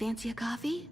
Fancy a coffee?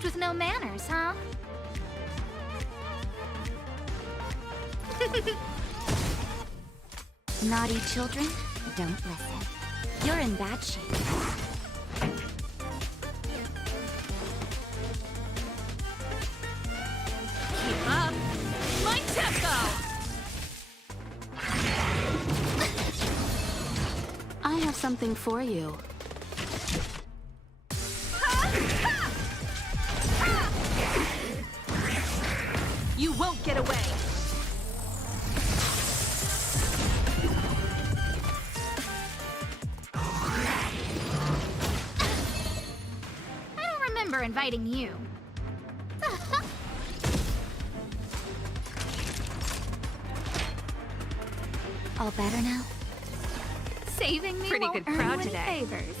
guest with no manners, huh? Naughty children, don't listen. You're in bad shape. Keep up. My tempo! I have something for you. You won't get away! I don't remember inviting you. All better now? Saving me Pretty won't good earn crowd you any today. favors.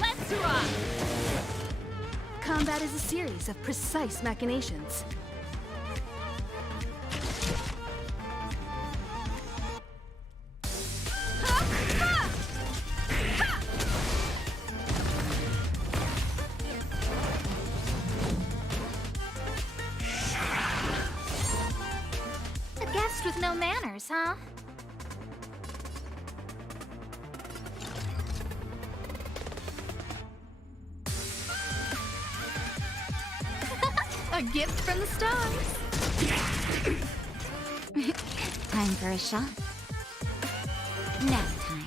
Let's rock! Combat is a series of precise machinations. A guest with no manners, huh? A gift from the stars. Time for a shot. Nap time.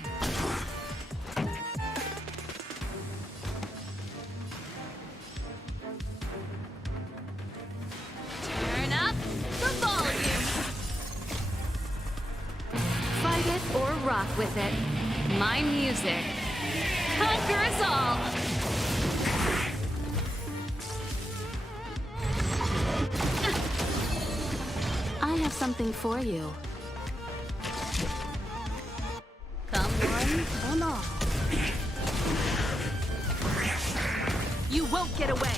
Turn up the volume! Fight it or rock with it. My music conquers all! I have something for you. Come one, Come on. you won't get away!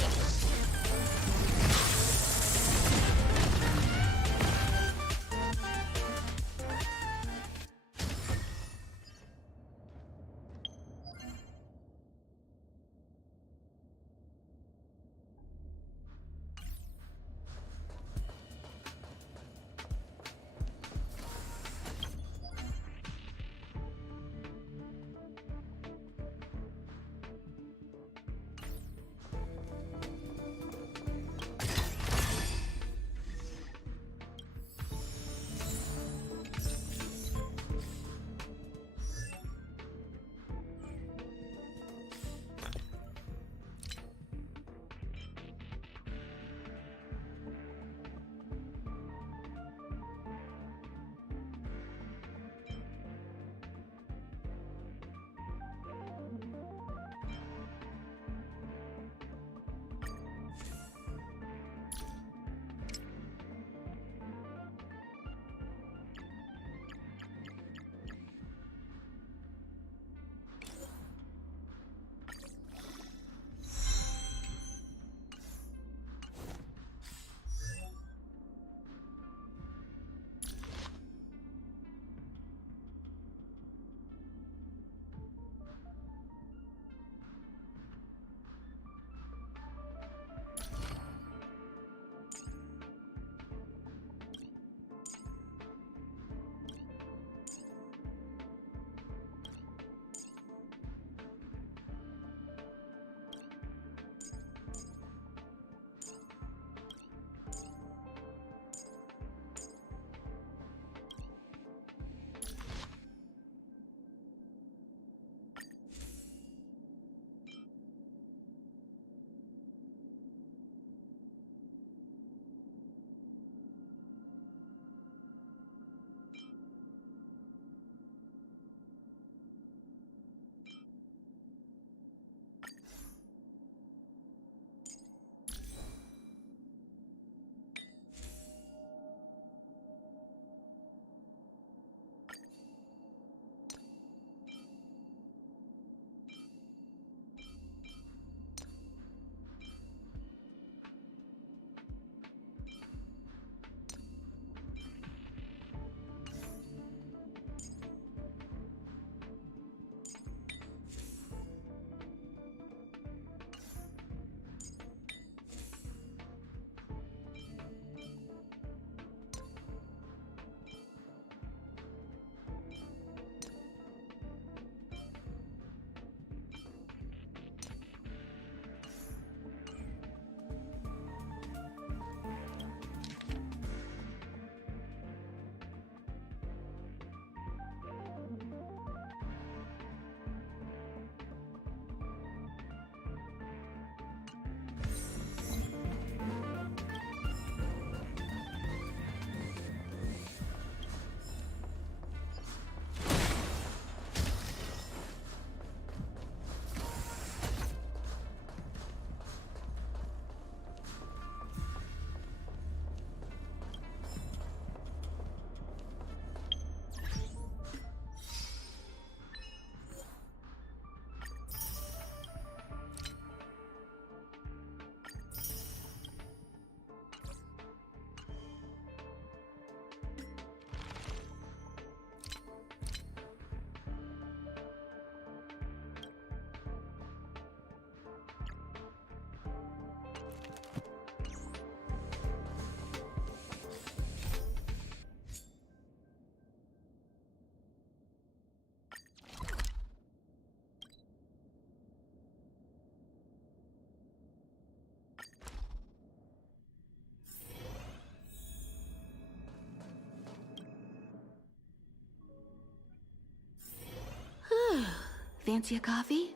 Fancy a coffee?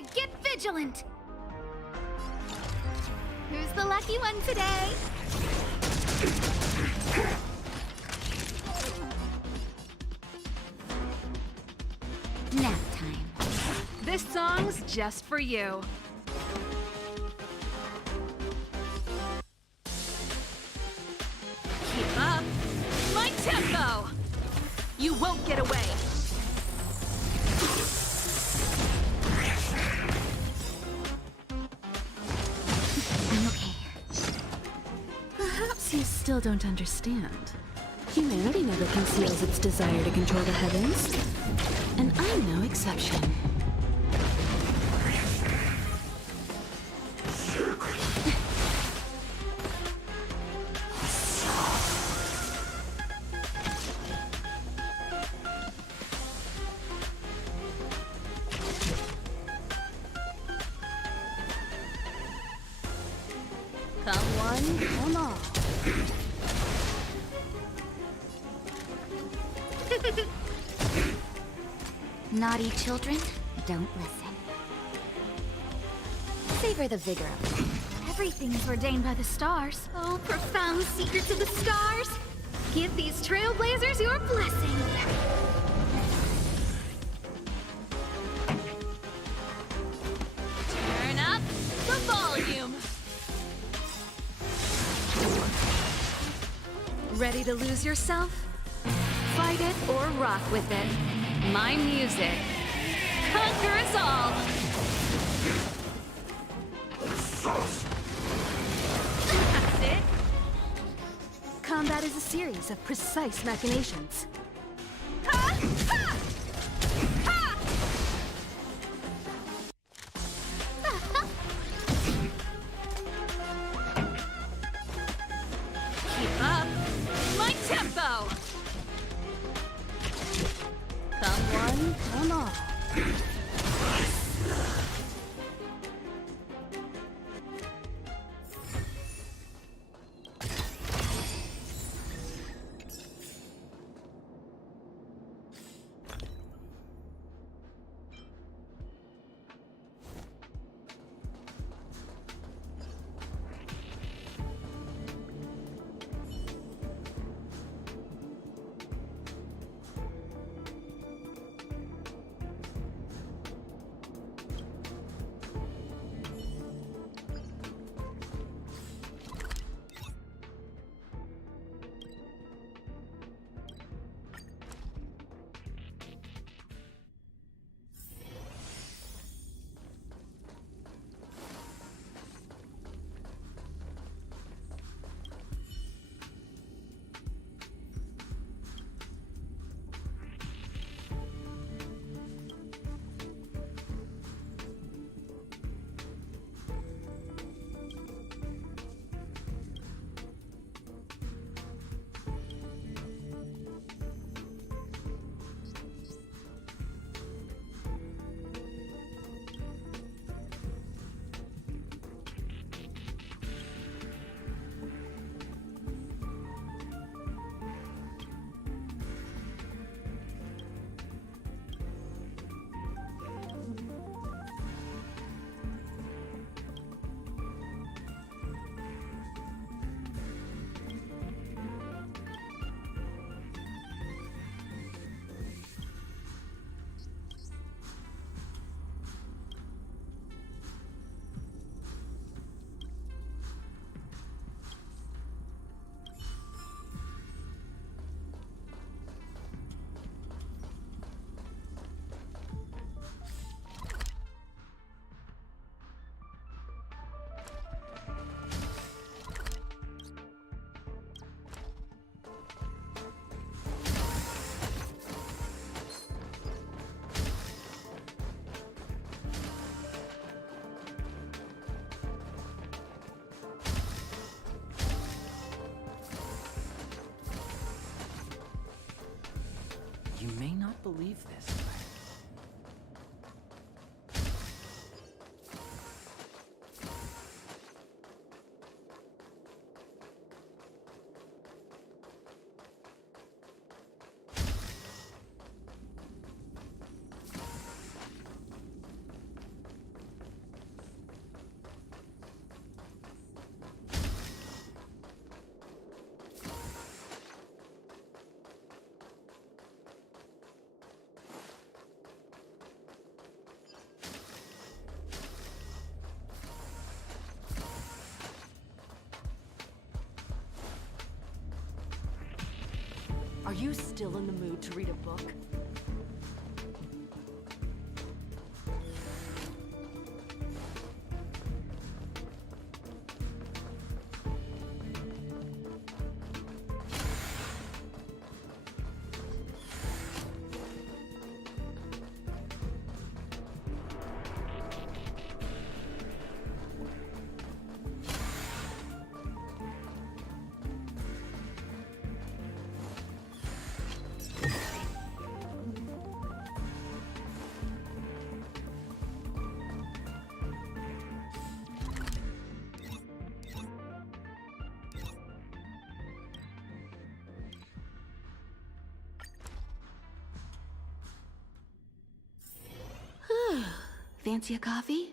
to get vigilant! Who's the lucky one today? Nap time. This song's just for you. Keep up my tempo! You won't get away! I'm okay. Perhaps you still don't understand. Humanity never conceals its desire to control the heavens. And I'm no exception. Come one, Come on. Naughty children, don't listen. Savor the vigor of life. Everything is ordained by the stars. Oh, profound secrets of the stars! Give these trailblazers your blessing! turn up the volume! Ready to lose yourself? Fight it or rock with it. My music conquers all! That's it! Combat is a series of precise machinations. Ha! Ha! Ha! Keep up my tempo! Come one, Come on. You may not believe this. Are you still in the mood to read a book? Fancy a coffee?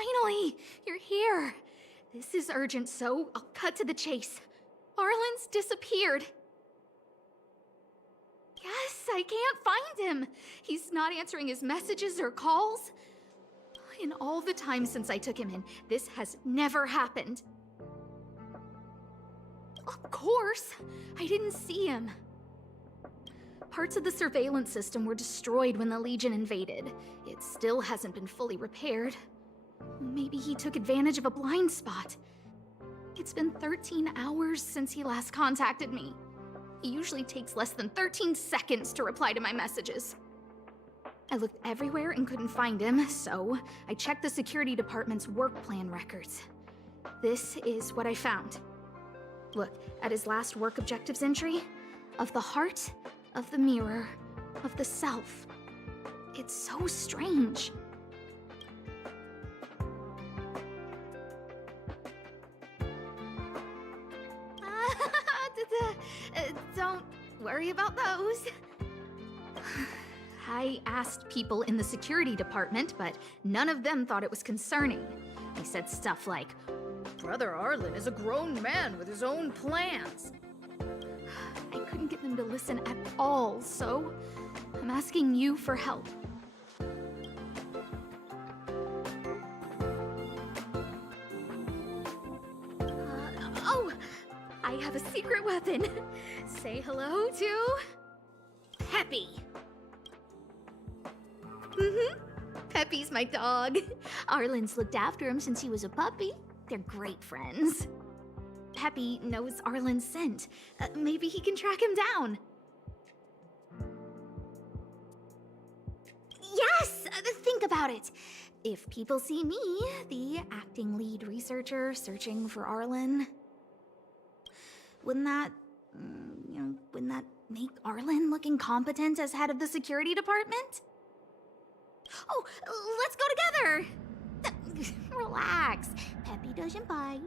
Finally! You're here! This is urgent, so I'll cut to the chase. Arlen's disappeared. Yes, I can't find him. He's not answering his messages or calls. In all the time since I took him in, this has never happened. Of course, I didn't see him. Parts of the surveillance system were destroyed when the Legion invaded. It still hasn't been fully repaired. Maybe he took advantage of a blind spot. It's been 13 hours since he last contacted me. He usually takes less than 13 seconds to reply to my messages. I looked everywhere and couldn't find him, so I checked the security department's work plan records. This is what I found. Look at his last work objectives entry. Of the heart, of the mirror, of the self. It's so strange. Don't worry about those. I asked people in the security department, but none of them thought it was concerning. They said stuff like, "Brother Arlen is a grown man with his own plans." I couldn't get them to listen at all, so I'm asking you for help. Oh! I have a secret weapon. Say hello to... Peppy. Peppy's my dog. Arlen's looked after him since he was a puppy. They're great friends. Peppy knows Arlen's scent. Maybe he can track him down. Yes! Think about it. If people see me, the acting lead researcher searching for Arlen, wouldn't that make Arlen look incompetent as head of the security department? Oh, let's go together! Relax. Peppy doesn't bite.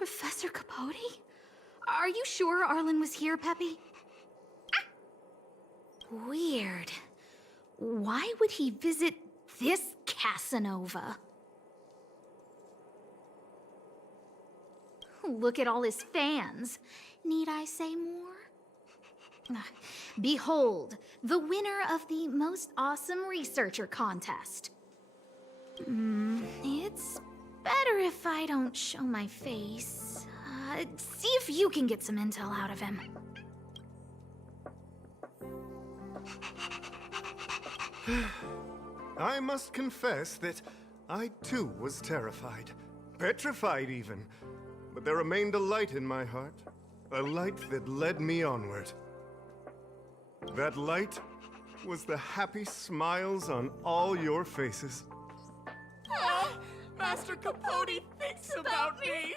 Professor Capote? Are you sure Arlen was here, Peppy? Weird. Why would he visit this Casanova? Look at all his fans. Need I say more? Behold, the winner of the Most Awesome Researcher contest. It's better if I don't show my face. See if you can get some intel out of him. I must confess that I too was terrified. Petrified even. But there remained a light in my heart. A light that led me onward. That light was the happy smiles on all your faces. Master Capote thinks about me!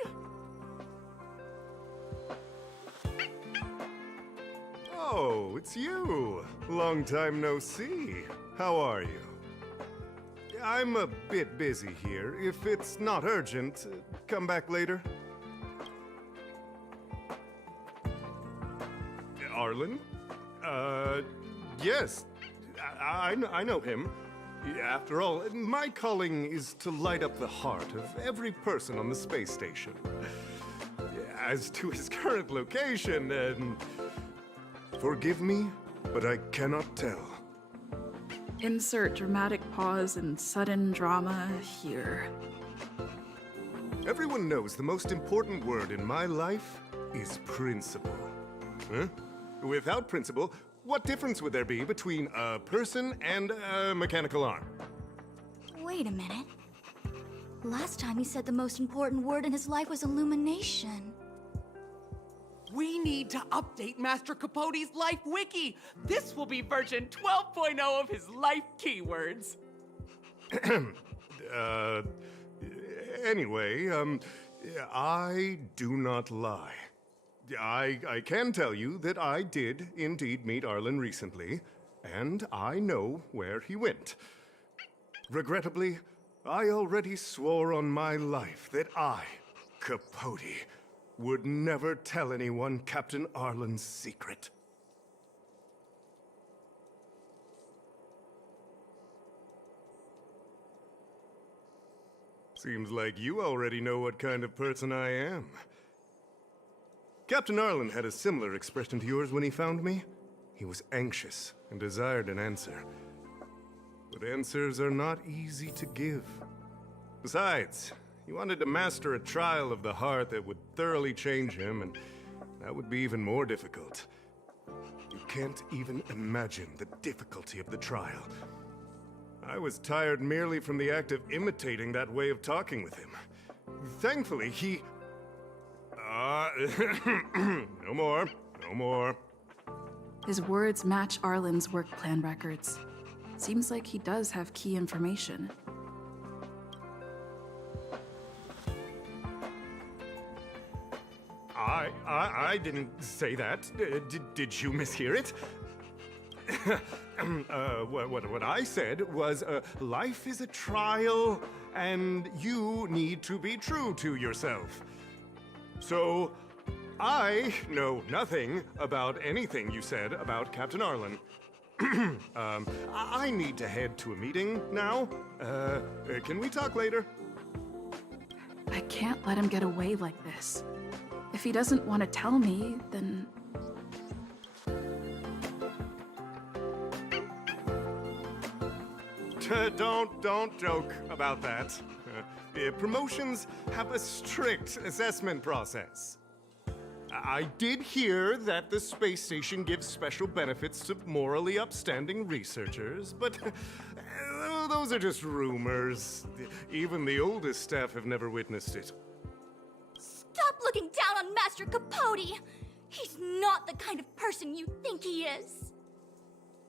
Oh, it's you. Long time no see. How are you? I'm a bit busy here. If it's not urgent, come back later. Arlen? Yes. I know him. After all, my calling is to light up the heart of every person on the space station. As to his current location, forgive me, but I cannot tell. Insert dramatic pause and sudden drama here. Everyone knows the most important word in my life is principle. Huh? Without principle, what difference would there be between a person and a mechanical arm? Wait a minute. Last time he said the most important word in his life was illumination. We need to update Master Capote's Life Wiki! This will be version 12.0 of his life keywords. Anyway, I do not lie. I can tell you that I did indeed meet Arlen recently, and I know where he went. Regrettably, I already swore on my life that I, Capote, would never tell anyone Captain Arlen's secret. Seems like you already know what kind of person I am. Captain Arlen had a similar expression to yours when he found me. He was anxious and desired an answer. But answers are not easy to give. Besides, he wanted to master a trial of the heart that would thoroughly change him, and that would be even more difficult. You can't even imagine the difficulty of the trial. I was tired merely from the act of imitating that way of talking with him. Thankfully, he... no more. No more. His words match Arlen's work plan records. Seems like he does have key information. I didn't say that. Did you mishear it? What I said was, life is a trial, and you need to be true to yourself. So, I know nothing about anything you said about Captain Arlen. I need to head to a meeting now. Can we talk later? I can't let him get away like this. If he doesn't want to tell me, then... Don't joke about that. Promotions have a strict assessment process. I did hear that the space station gives special benefits to morally upstanding researchers, but those are just rumors. Even the oldest staff have never witnessed it. Stop looking down on Master Capote! He's not the kind of person you think he is.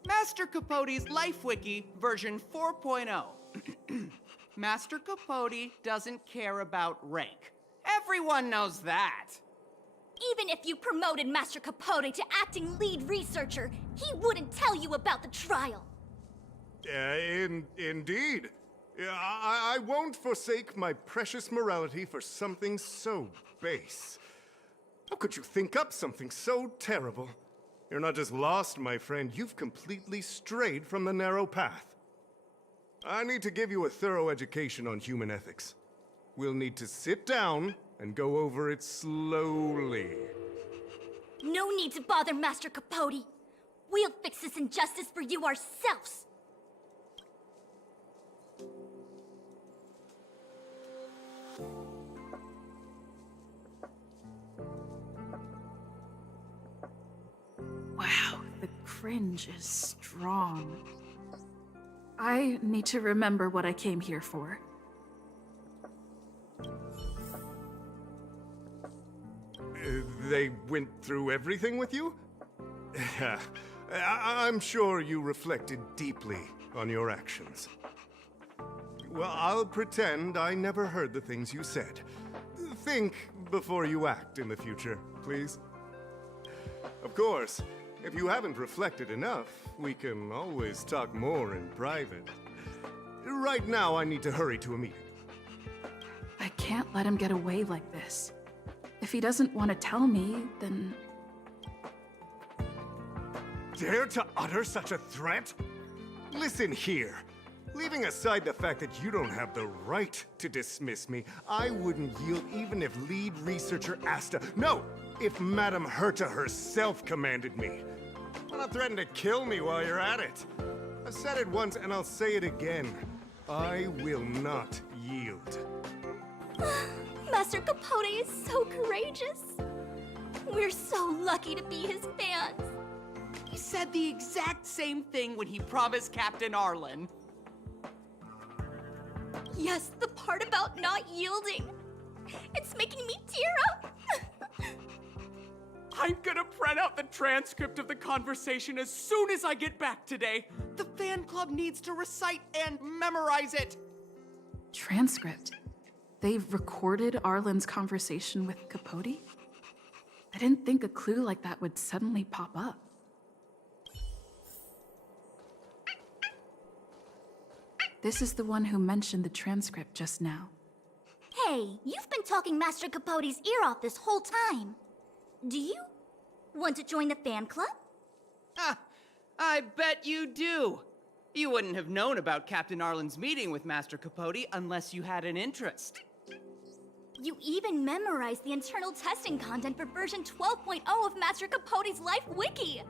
Master Capote's Life Wiki, version 4.0. Master Capote doesn't care about rank. Everyone knows that. Even if you promoted Master Capote to acting lead researcher, he wouldn't tell you about the trial. Indeed. Yeah, I won't forsake my precious morality for something so base. How could you think up something so terrible? You're not just lost, my friend, you've completely strayed from the narrow path. I need to give you a thorough education on human ethics. We'll need to sit down and go over it slowly. No need to bother, Master Capote. We'll fix this injustice for you ourselves. Wow, the cringe is strong. I need to remember what I came here for. They went through everything with you? I'm sure you reflected deeply on your actions. Well, I'll pretend I never heard the things you said. Think before you act in the future, please. Of course, if you haven't reflected enough, we can always talk more in private. Right now, I need to hurry to a meeting. I can't let him get away like this. If he doesn't want to tell me, then... Dare to utter such a threat? Listen here. Leaving aside the fact that you don't have the right to dismiss me, I wouldn't yield even if lead researcher Asta... No! If Madame Herta herself commanded me. Why not threaten to kill me while you're at it? I've said it once and I'll say it again. I will not yield. Master Capote is so courageous. We're so lucky to be his fans. He said the exact same thing when he promised Captain Arlen. Yes, the part about not yielding. It's making me tear up. I'm gonna print out the transcript of the conversation as soon as I get back today. The fan club needs to recite and memorize it. Transcript? They've recorded Arlen's conversation with Capote? I didn't think a clue like that would suddenly pop up. This is the one who mentioned the transcript just now. Hey, you've been talking Master Capote's ear off this whole time. Do you want to join the fan club? Ah, I bet you do. You wouldn't have known about Captain Arlen's meeting with Master Capote unless you had an interest. You even memorized the internal testing content for version 12.0 of Master Capote's Life Wiki.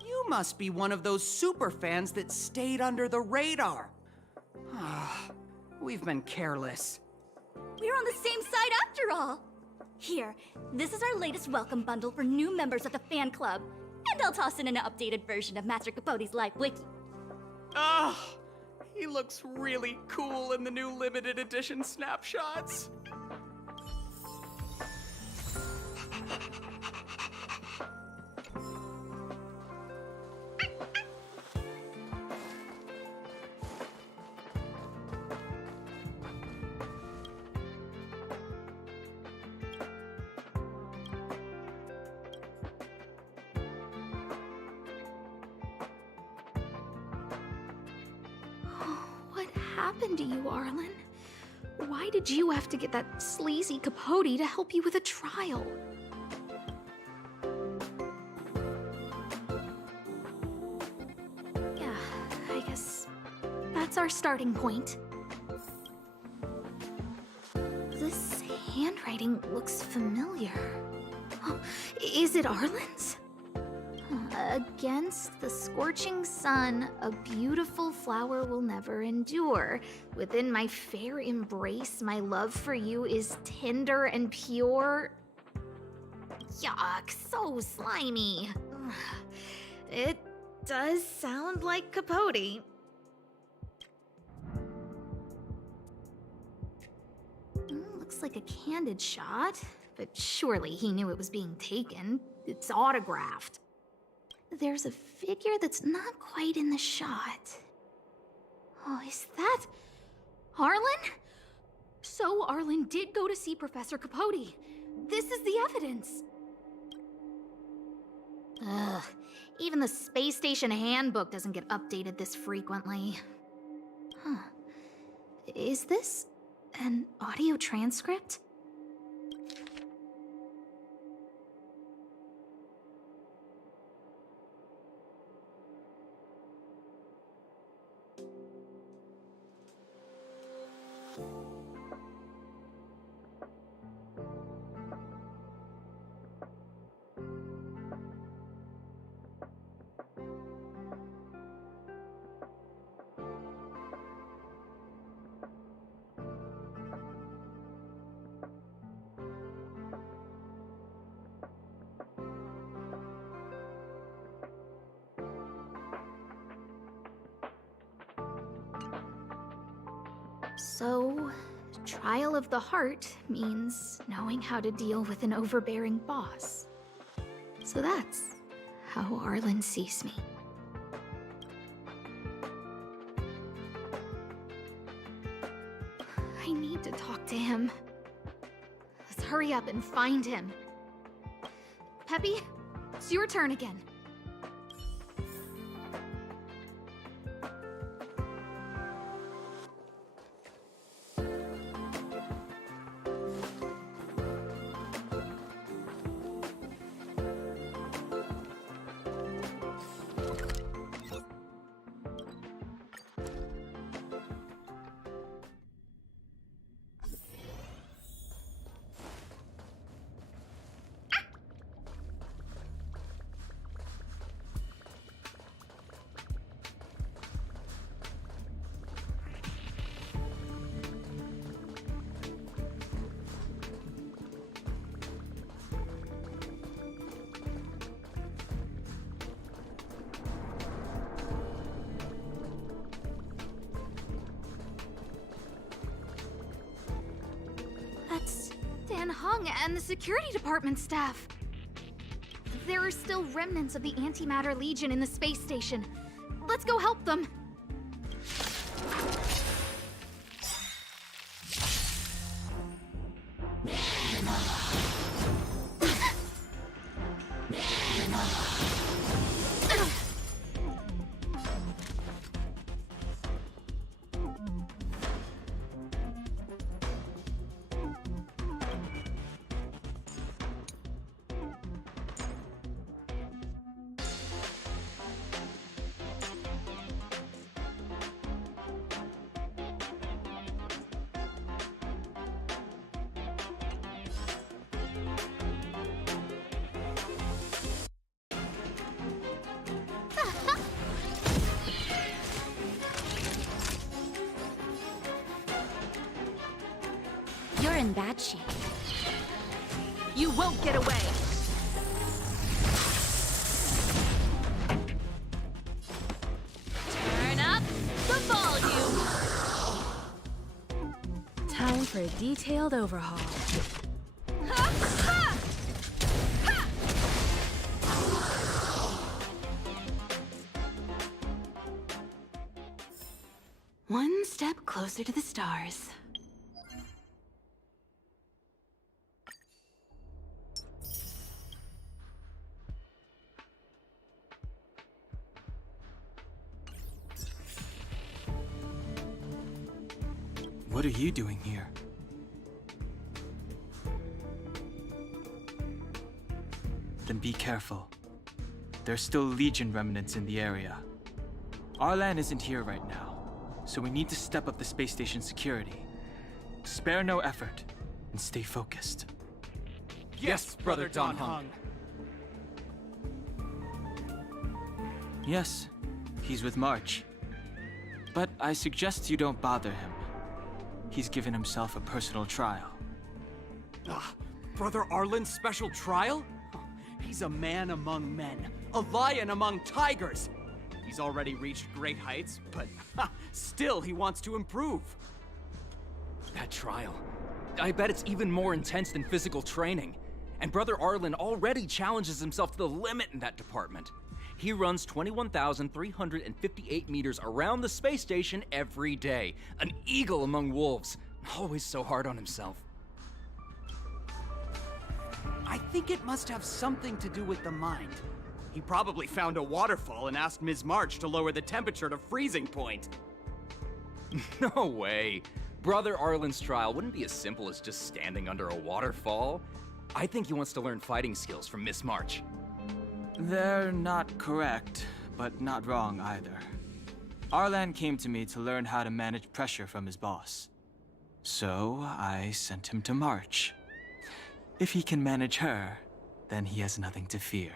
You must be one of those super fans that stayed under the radar. Ah, we've been careless. We're on the same side after all. Here, this is our latest welcome bundle for new members of the fan club. And I'll toss in an updated version of Master Capote's Life Wiki. Ah, he looks really cool in the new limited edition snapshots. What happened to you, Arlen? Why did you have to get that sleazy Capote to help you with a trial? Yeah, I guess that's our starting point. This handwriting looks familiar. Oh, is it Arlen's? Against the scorching sun, a beautiful flower will never endure. Within my fair embrace, my love for you is tender and pure. Yuck, so slimy. Ugh. It does sound like Capote. Looks like a candid shot, but surely he knew it was being taken. It's autographed. There's a figure that's not quite in the shot. Oh, is that Arlen? So Arlen did go to see Professor Capote. This is the evidence. Ugh, even the space station handbook doesn't get updated this frequently. Huh. Is this an audio transcript? So, trial of the heart means knowing how to deal with an overbearing boss. So that's how Arlen sees me. I need to talk to him. Let's hurry up and find him. Peppy, it's your turn again. That's Dan Hung and the security department staff. There are still remnants of the Antimatter Legion in the space station. Let's go help them. You're in bad shape. You won't get away! Turn up the volume! Time for a detailed overhaul. One step closer to the stars. What are you doing here? Then be careful. There's still Legion remnants in the area. Arlan isn't here right now, so we need to step up the space station security. Spare no effort, and stay focused. Yes, Brother Don Hung. Yes, he's with March. But I suggest you don't bother him. He's given himself a personal trial. Brother Arlen's special trial? He's a man among men, a lion among tigers. He's already reached great heights, but still he wants to improve. That trial. I bet it's even more intense than physical training. And Brother Arlen already challenges himself to the limit in that department. He runs 21,358 meters around the space station every day. An eagle among wolves. Always so hard on himself. I think it must have something to do with the mind. He probably found a waterfall and asked Ms. March to lower the temperature to freezing point. No way. Brother Arlen's trial wouldn't be as simple as just standing under a waterfall. I think he wants to learn fighting skills from Miss March. They're not correct, but not wrong either. Arlan came to me to learn how to manage pressure from his boss. So I sent him to March. If he can manage her, then he has nothing to fear.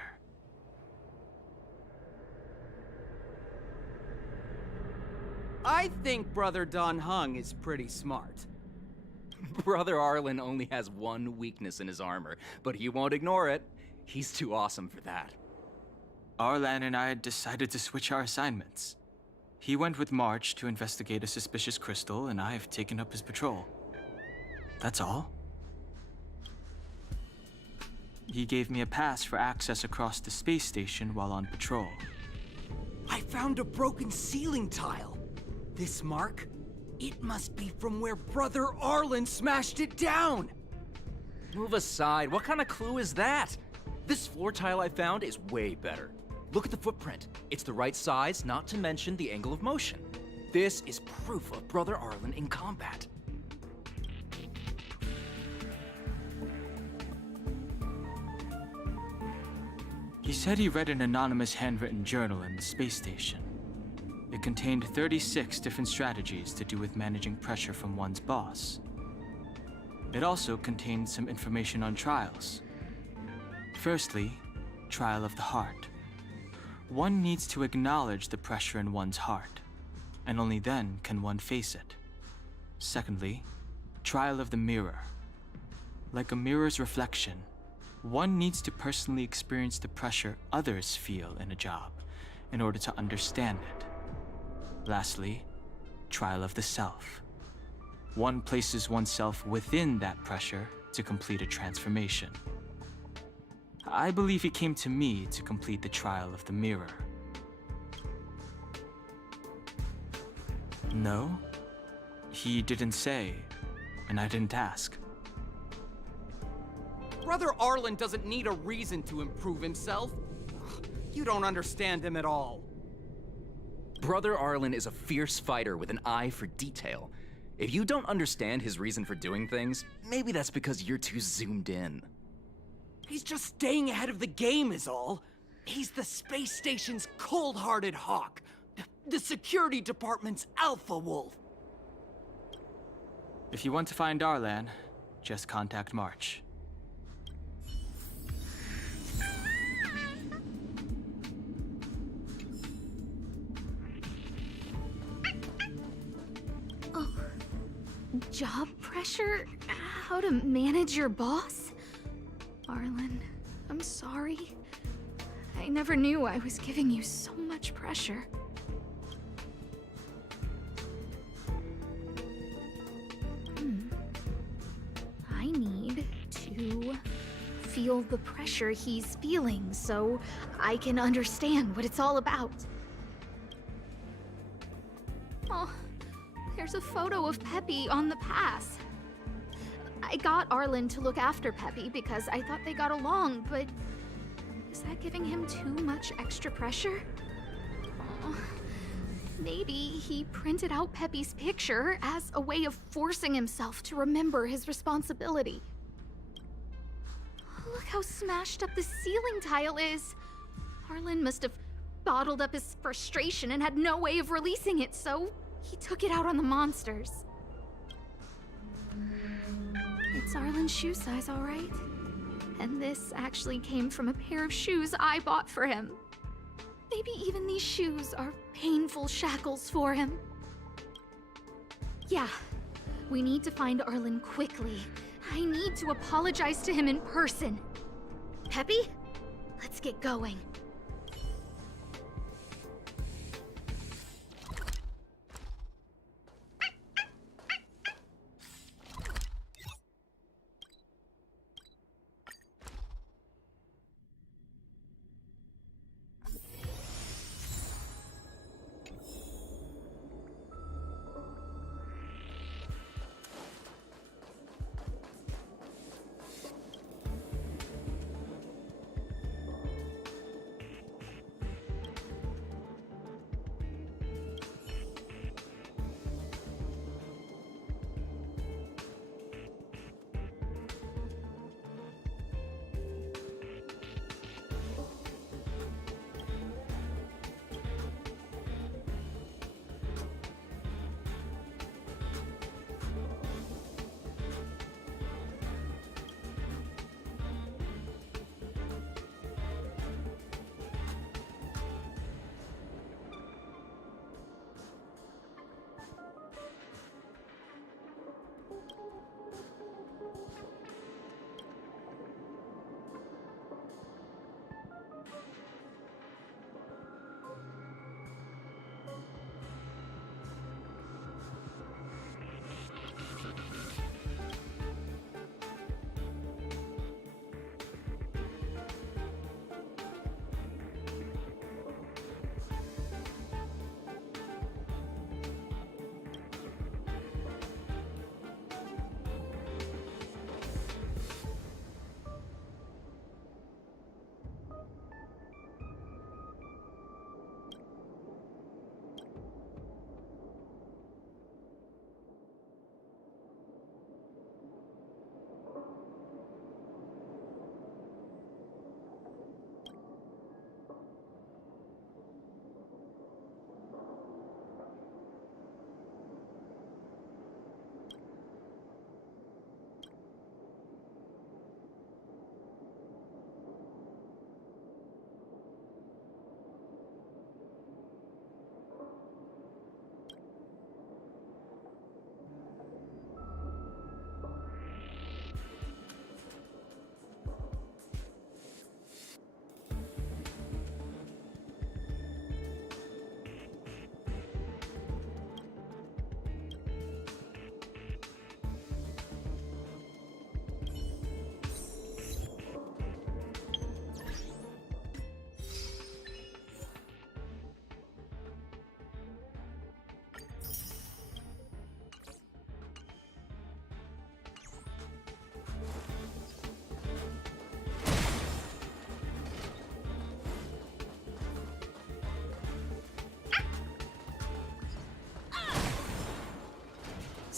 I think Brother Don Hung is pretty smart. Brother Arlen only has one weakness in his armor, but he won't ignore it. He's too awesome for that. Arlan and I decided to switch our assignments. He went with March to investigate a suspicious crystal, and I've taken up his patrol. That's all. He gave me a pass for access across the space station while on patrol. I found a broken ceiling tile. This mark? It must be from where Brother Arlen smashed it down! Move aside, what kind of clue is that? This floor tile I found is way better. Look at the footprint. It's the right size, not to mention the angle of motion. This is proof of Brother Arlen in combat. He said he read an anonymous handwritten journal in the space station. It contained 36 different strategies to do with managing pressure from one's boss. It also contained some information on trials. Firstly, trial of the heart. One needs to acknowledge the pressure in one's heart, and only then can one face it. Secondly, trial of the mirror. Like a mirror's reflection, one needs to personally experience the pressure others feel in a job in order to understand it. Lastly, trial of the self. One places oneself within that pressure to complete a transformation. I believe he came to me to complete the trial of the mirror. No, he didn't say, and I didn't ask. Brother Arlen doesn't need a reason to improve himself. You don't understand him at all. Brother Arlen is a fierce fighter with an eye for detail. If you don't understand his reason for doing things, maybe that's because you're too zoomed in. He's just staying ahead of the game is all. He's the space station's cold-hearted hawk. The security department's alpha wolf. If you want to find Arlan, just contact March. Job pressure? How to manage your boss? Arlen, I'm sorry. I never knew I was giving you so much pressure. I need to feel the pressure he's feeling so I can understand what it's all about. Oh, there's a photo of Peppy on the pass. I got Arlen to look after Peppy because I thought they got along, but is that giving him too much extra pressure? Oh, maybe he printed out Peppy's picture as a way of forcing himself to remember his responsibility. Look how smashed up the ceiling tile is. Arlen must have bottled up his frustration and had no way of releasing it, so he took it out on the monsters. It's Arlen's shoe size, all right. And this actually came from a pair of shoes I bought for him. Maybe even these shoes are painful shackles for him. Yeah, we need to find Arlen quickly. I need to apologize to him in person. Peppy, let's get going.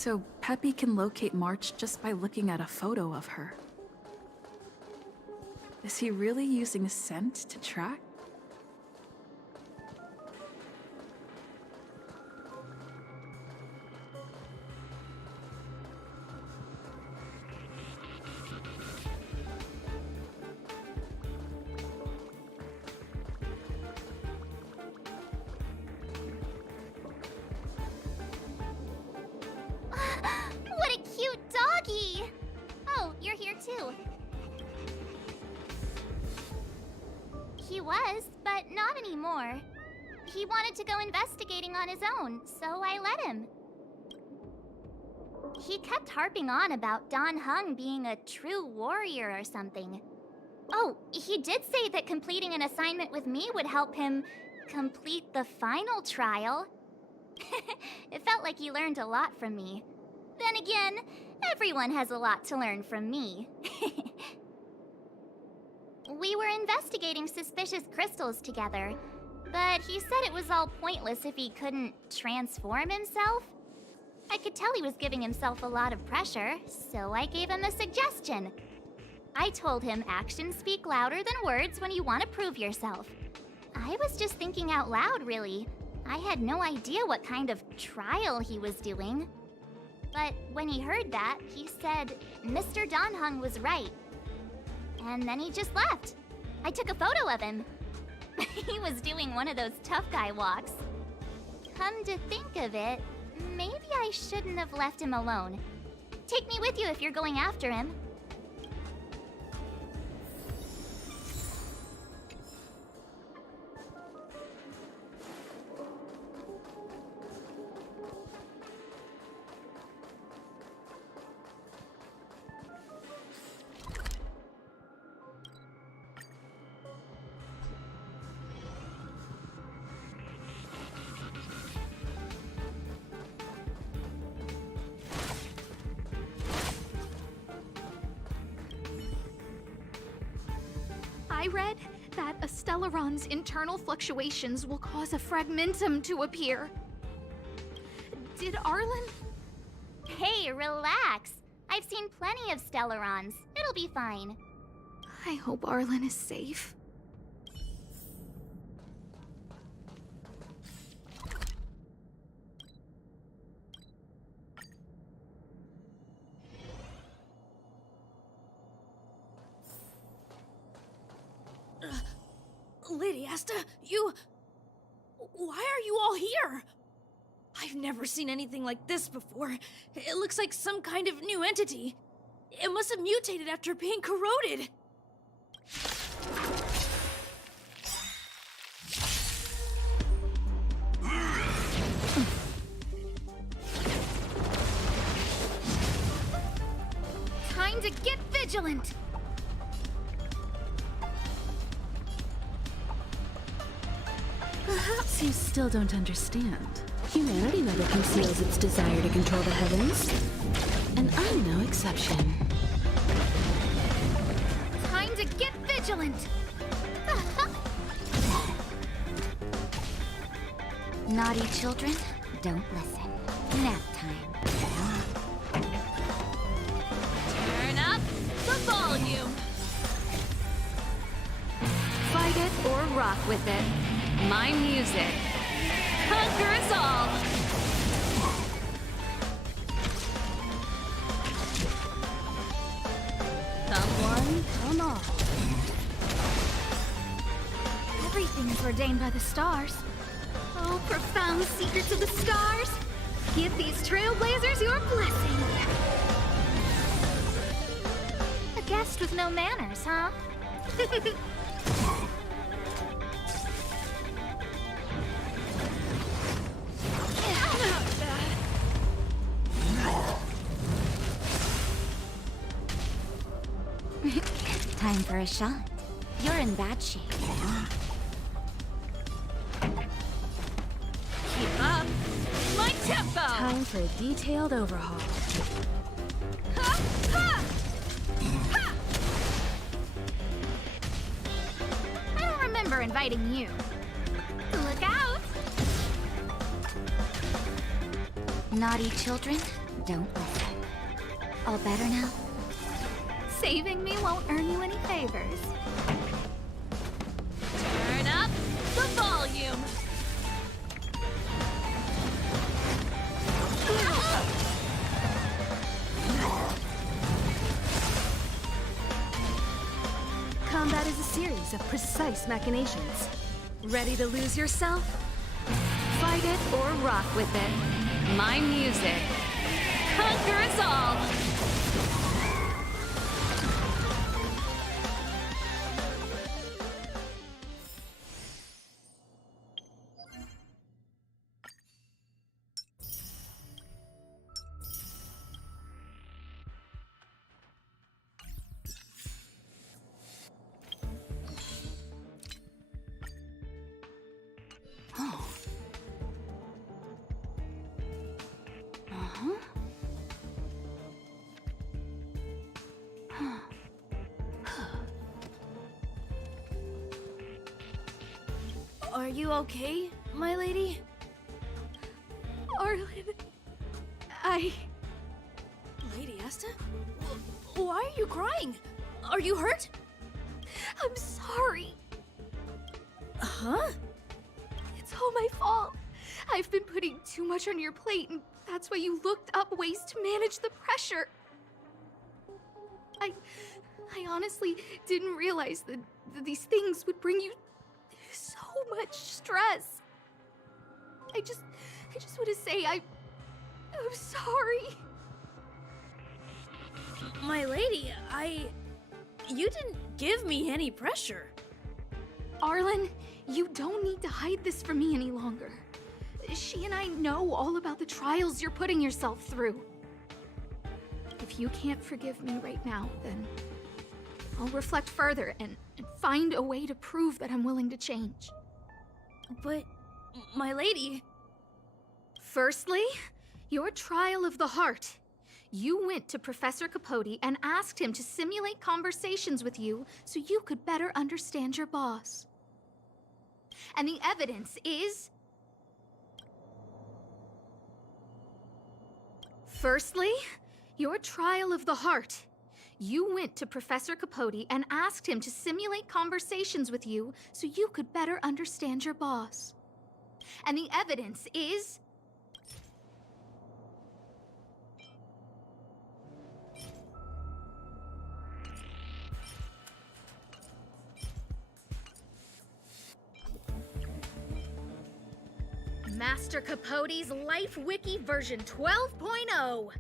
So Peppy can locate March just by looking at a photo of her. Is he really using scent to track? What a cute doggy! Oh, you're here too. He was, but not anymore. He wanted to go investigating on his own, so I let him. He kept harping on about Dan Heng being a true warrior or something. Oh, he did say that completing an assignment with me would help him complete the final trial. It felt like he learned a lot from me. Then again, everyone has a lot to learn from me. We were investigating suspicious crystals together, but he said it was all pointless if he couldn't transform himself. I could tell he was giving himself a lot of pressure, so I gave him a suggestion. I told him actions speak louder than words when you want to prove yourself. I was just thinking out loud, really. I had no idea what kind of trial he was doing. But when he heard that, he said Mr. Dan Heng was right. And then he just left. I took a photo of him. He was doing one of those tough guy walks. Come to think of it, maybe I shouldn't have left him alone. Take me with you if you're going after him. I read that a Stellaron's internal fluctuations will cause a fragmentum to appear. Did Arlen? Hey, relax. I've seen plenty of Stellarons. It'll be fine. I hope Arlen is safe. Lady Asta, you... Why are you all here? I've never seen anything like this before. It looks like some kind of new entity. It must have mutated after being corroded. Time to get vigilant! Perhaps you still don't understand. Humanity never conceals its desire to control the heavens. And I'm no exception. Time to get vigilant! Naughty children, don't listen. Nap time. Turn up the volume. Fight it or rock with it. My music. Conquer us all! Come one, come all. Everything is ordained by the stars. Oh, profound secrets of the stars! Give these trailblazers your blessing! A guest with no manners, huh? Time for a shot. You're in bad shape. Keep up my tempo! Time for a detailed overhaul. Ha! Ha! Ha! I don't remember inviting you. Look out! Naughty children, Don't listen. All better now? Saving me won't earn you any favors. Turn up the volume. Combat is a series of precise machinations. Ready to lose yourself? Fight it or rock with it. My music conquers all! Are you okay, my lady? Arlen, Lady Asta? Why are you crying? Are you hurt? I'm sorry. Huh? It's all my fault. I've been putting too much on your plate, and that's why you looked up ways to manage the pressure. I honestly didn't realize that these things would bring you so much stress. I just want to say I'm sorry. My lady, you didn't give me any pressure. Arlen, you don't need to hide this from me any longer. She and I know all about the trials you're putting yourself through. If you can't forgive me right now, then I'll reflect further and find a way to prove that I'm willing to change. But, my lady... Firstly, your trial of the heart. You went to Professor Capote and asked him to simulate conversations with you so you could better understand your boss. And the evidence is... Firstly, your trial of the heart. You went to Professor Capote and asked him to simulate conversations with you so you could better understand your boss. And the evidence is... Master Capote's Life Wiki version 12.0.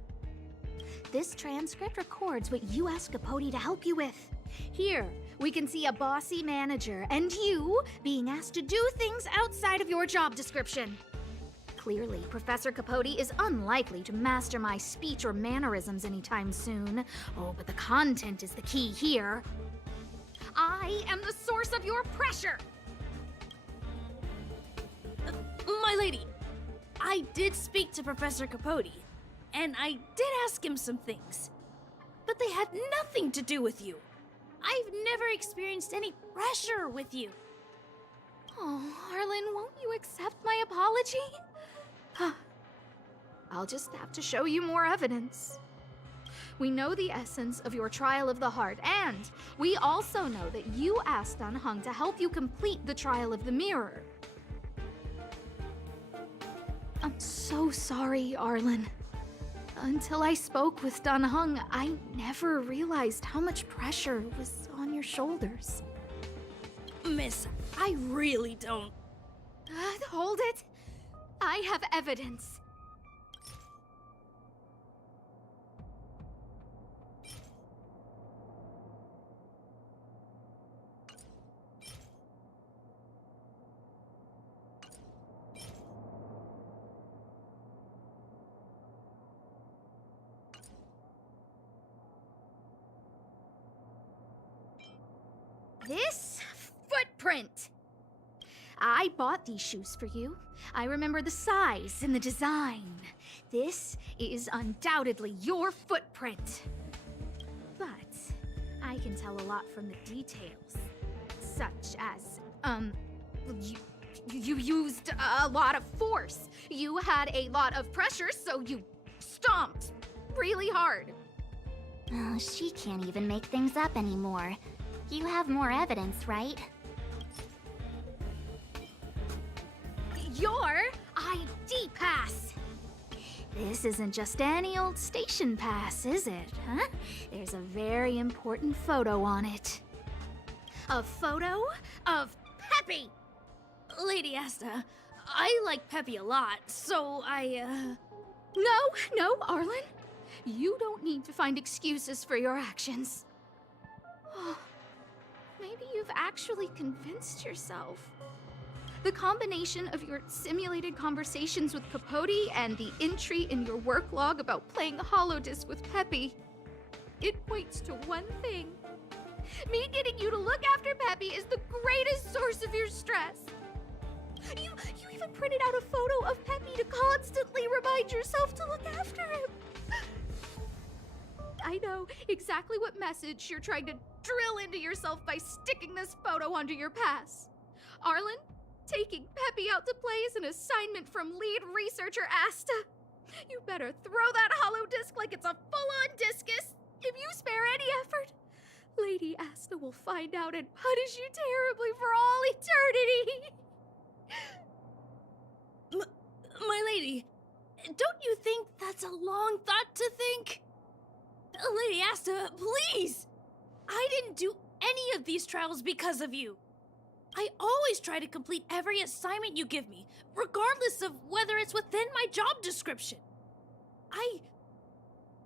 This transcript records what you asked Capote to help you with. Here, we can see a bossy manager and you being asked to do things outside of your job description. Clearly, Professor Capote is unlikely to master my speech or mannerisms anytime soon. Oh, but the content is the key here. I am the source of your pressure! My lady, I did speak to Professor Capote, and I did ask him some things. But they had nothing to do with you. I've never experienced any pressure with you. Oh, Arlen, won't you accept my apology? I'll just have to show you more evidence. We know the essence of your trial of the heart, and we also know that you asked Dan Heng to help you complete the trial of the mirror. I'm so sorry, Arlen. Until I spoke with Dan Heng, I never realized how much pressure was on your shoulders. Miss, I really don't... Hold it! I have evidence. This footprint! I bought these shoes for you. I remember the size and the design. This is undoubtedly your footprint. But I can tell a lot from the details. Such as, you used a lot of force. You had a lot of pressure, so you stomped really hard. Oh, she can't even make things up anymore. You have more evidence, right? Your ID pass! This isn't just any old station pass, is it, huh? There's a very important photo on it. A photo of Peppy! Lady Asta, I like Peppy a lot, so No, Arlen. You don't need to find excuses for your actions. Maybe you've actually convinced yourself. The combination of your simulated conversations with Capote and the entry in your work log about playing holodisc with Peppy, it points to one thing. Me getting you to look after Peppy is the greatest source of your stress. You even printed out a photo of Peppy to constantly remind yourself to look after him. I know exactly what message you're trying to drill into yourself by sticking this photo onto your pass. Arlen, taking Peppy out to play is an assignment from lead researcher Asta. You better throw that holodisc like it's a full-on discus. If you spare any effort, Lady Asta will find out and punish you terribly for all eternity. My lady, don't you think that's a long thought to think? Lady Asta, please! I didn't do any of these trials because of you. I always try to complete every assignment you give me, regardless of whether it's within my job description. I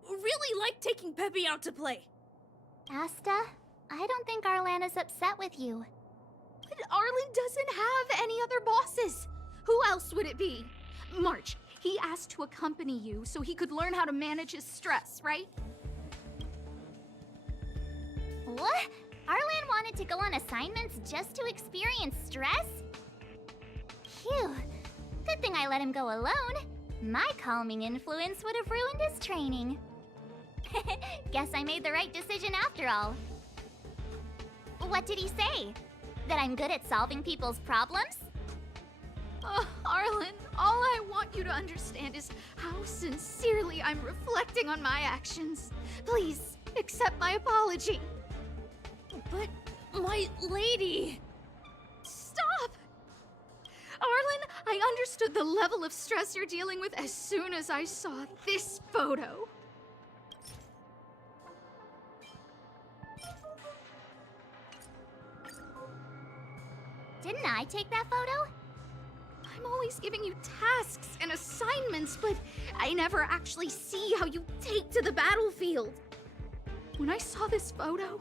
really like taking Peppy out to play. Asta, I don't think Arlan is upset with you. But Arlen doesn't have any other bosses. Who else would it be? March, he asked to accompany you so he could learn how to manage his stress, right? What? Arlan wanted to go on assignments just to experience stress? Phew. Good thing I let him go alone. My calming influence would have ruined his training. Guess I made the right decision after all. What did he say? That I'm good at solving people's problems? Oh, Arlen, all I want you to understand is how sincerely I'm reflecting on my actions. Please, accept my apology. But, my lady... Stop! Arlen, I understood the level of stress you're dealing with as soon as I saw this photo. Didn't I take that photo? I'm always giving you tasks and assignments, but I never actually see how you take to the battlefield. When I saw this photo,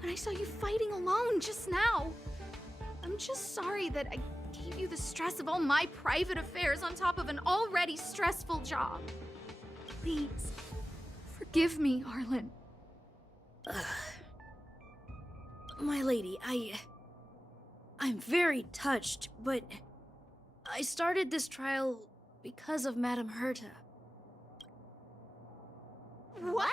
when I saw you fighting alone just now, I'm just sorry that I gave you the stress of all my private affairs on top of an already stressful job. Please, forgive me, Arlen. My lady, I'm very touched, but I started this trial because of Madame Herta. What?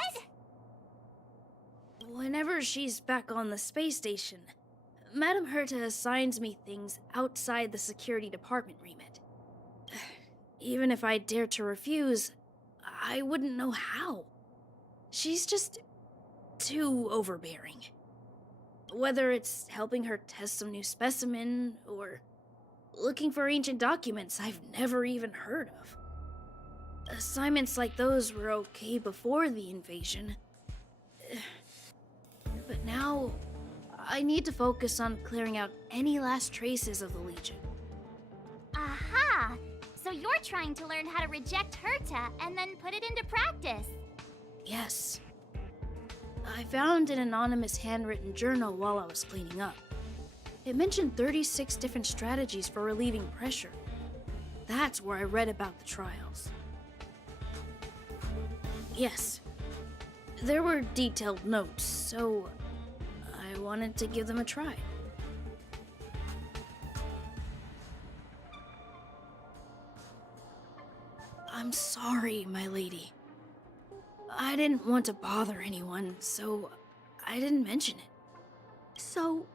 Whenever she's back on the space station, Madame Herta assigns me things outside the security department remit. Even if I dared to refuse, I wouldn't know how. She's just too overbearing. Whether it's helping her test some new specimen, or looking for ancient documents I've never even heard of. Assignments like those were okay before the invasion. But now, I need to focus on clearing out any last traces of the Legion. Aha! So you're trying to learn how to reject Herta and then put it into practice. Yes. I found an anonymous handwritten journal while I was cleaning up. It mentioned 36 different strategies for relieving pressure. That's where I read about the trials. Yes. There were detailed notes, so I wanted to give them a try. I'm sorry, my lady. I didn't want to bother anyone, so I didn't mention it. So,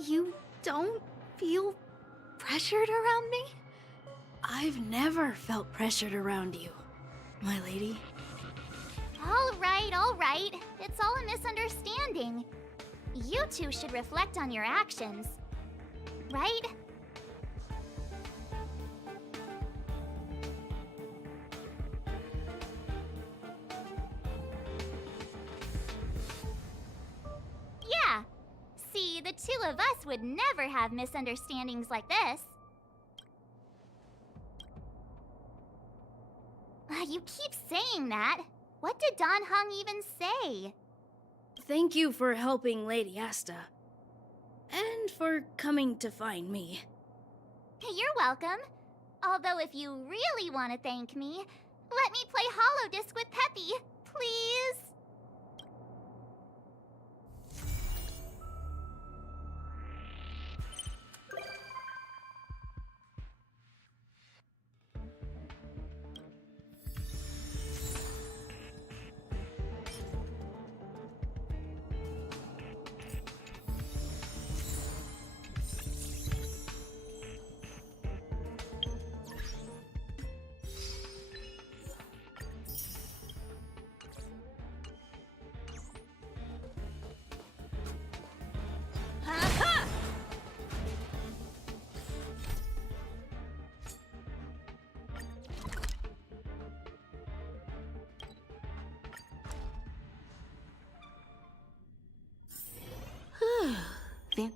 you don't feel pressured around me? I've never felt pressured around you, my lady. All right. It's all a misunderstanding. You two should reflect on your actions. Right? Yeah. See, the two of us would never have misunderstandings like this. You keep saying that. What did Don Hung even say? Thank you for helping Lady Asta. And for coming to find me. You're welcome. Although if you really want to thank me, let me play Hollow Disc with Peppy, please. Fan-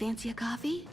Fancy a coffee?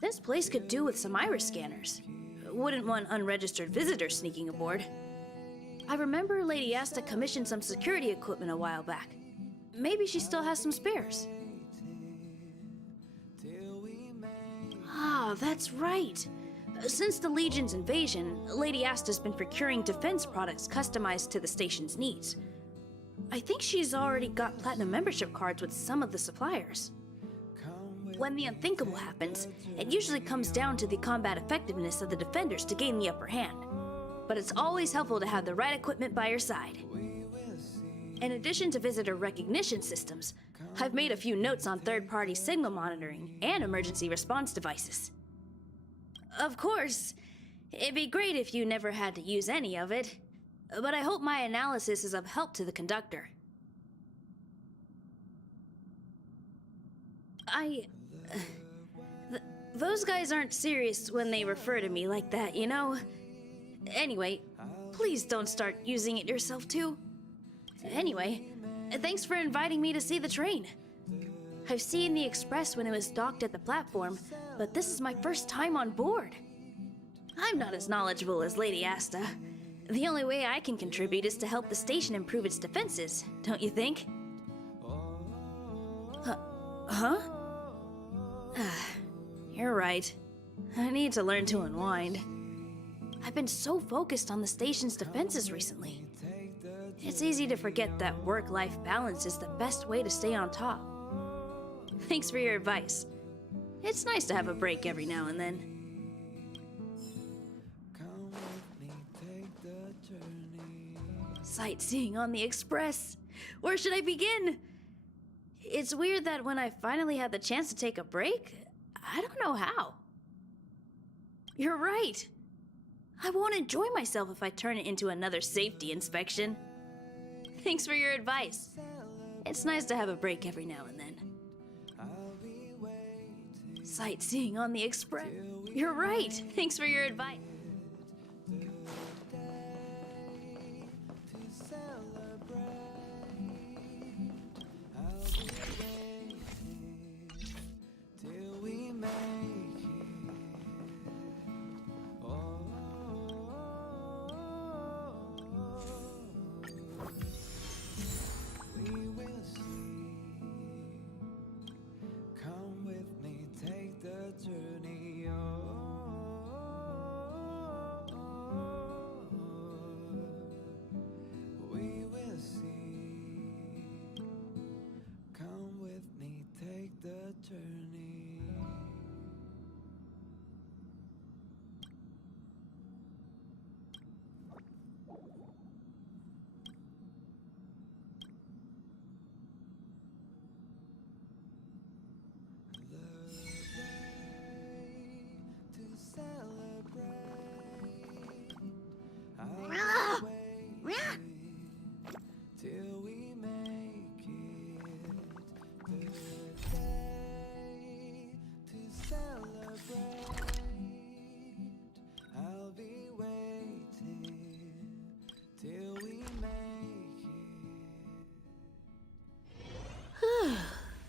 This place could do with some iris scanners. Wouldn't want unregistered visitors sneaking aboard. I remember Lady Asta commissioned some security equipment a while back. Maybe she still has some spares. Ah, that's right. Since the Legion's invasion, Lady Asta's been procuring defense products customized to the station's needs. I think she's already got platinum membership cards with some of the suppliers. When the unthinkable happens, it usually comes down to the combat effectiveness of the defenders to gain the upper hand. But it's always helpful to have the right equipment by your side. In addition to visitor recognition systems, I've made a few notes on third-party signal monitoring and emergency response devices. Of course, it'd be great if you never had to use any of it, but I hope my analysis is of help to the conductor. Those guys aren't serious when they refer to me like that, you know? Anyway, please don't start using it yourself too. Anyway, thanks for inviting me to see the train. I've seen the express when it was docked at the platform, but this is my first time on board. I'm not as knowledgeable as Lady Asta. The only way I can contribute is to help the station improve its defenses, don't you think? Huh? You're right. I need to learn to unwind. I've been so focused on the station's defenses recently. It's easy to forget that work-life balance is the best way to stay on top. Thanks for your advice. It's nice to have a break every now and then. Sightseeing on the express. Where should I begin? It's weird that when I finally had the chance to take a break, I don't know how. You're right. I won't enjoy myself if I turn it into another safety inspection. Thanks for your advice. It's nice to have a break every now and then. Sightseeing on the express. You're right. Thanks for your advice.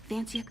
Fancy a...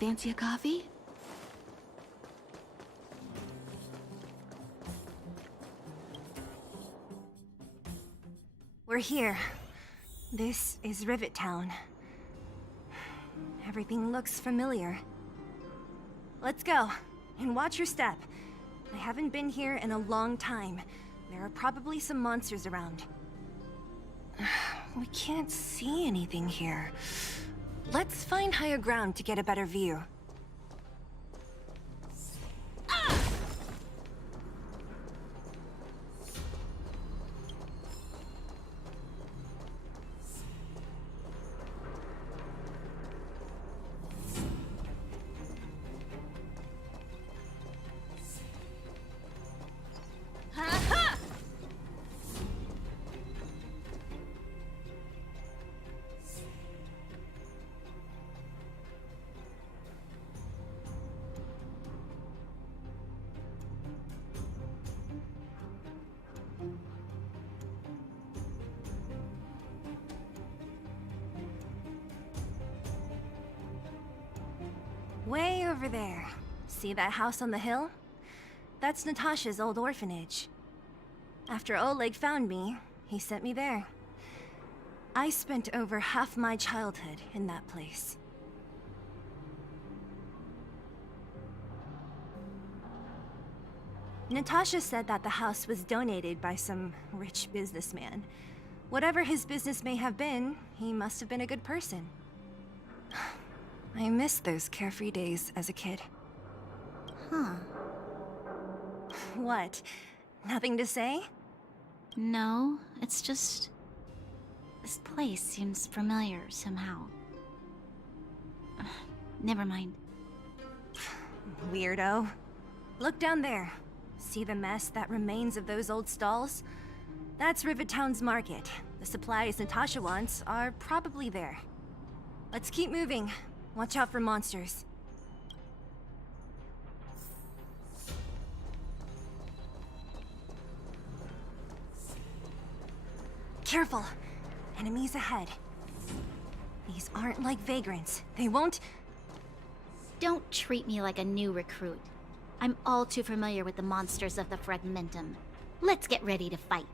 Fancy a coffee? We're here. This is Rivet Town. Everything looks familiar. Let's go, and watch your step. I haven't been here in a long time. There are probably some monsters around. We can't see anything here. Let's find higher ground to get a better view. Way over there. See that house on the hill? That's Natasha's old orphanage. After Oleg found me, he sent me there. I spent over half my childhood in that place. Natasha said that the house was donated by some rich businessman. Whatever his business may have been, he must have been a good person. I miss those carefree days as a kid. Huh. What? Nothing to say? No, it's just... this place seems familiar somehow. Never mind. Weirdo. Look down there. See the mess that remains of those old stalls? That's Rivet Town's market. The supplies Natasha wants are probably there. Let's keep moving. Watch out for monsters. Careful! Enemies ahead. These aren't like vagrants. They won't... Don't treat me like a new recruit. I'm all too familiar with the monsters of the Fragmentum. Let's get ready to fight.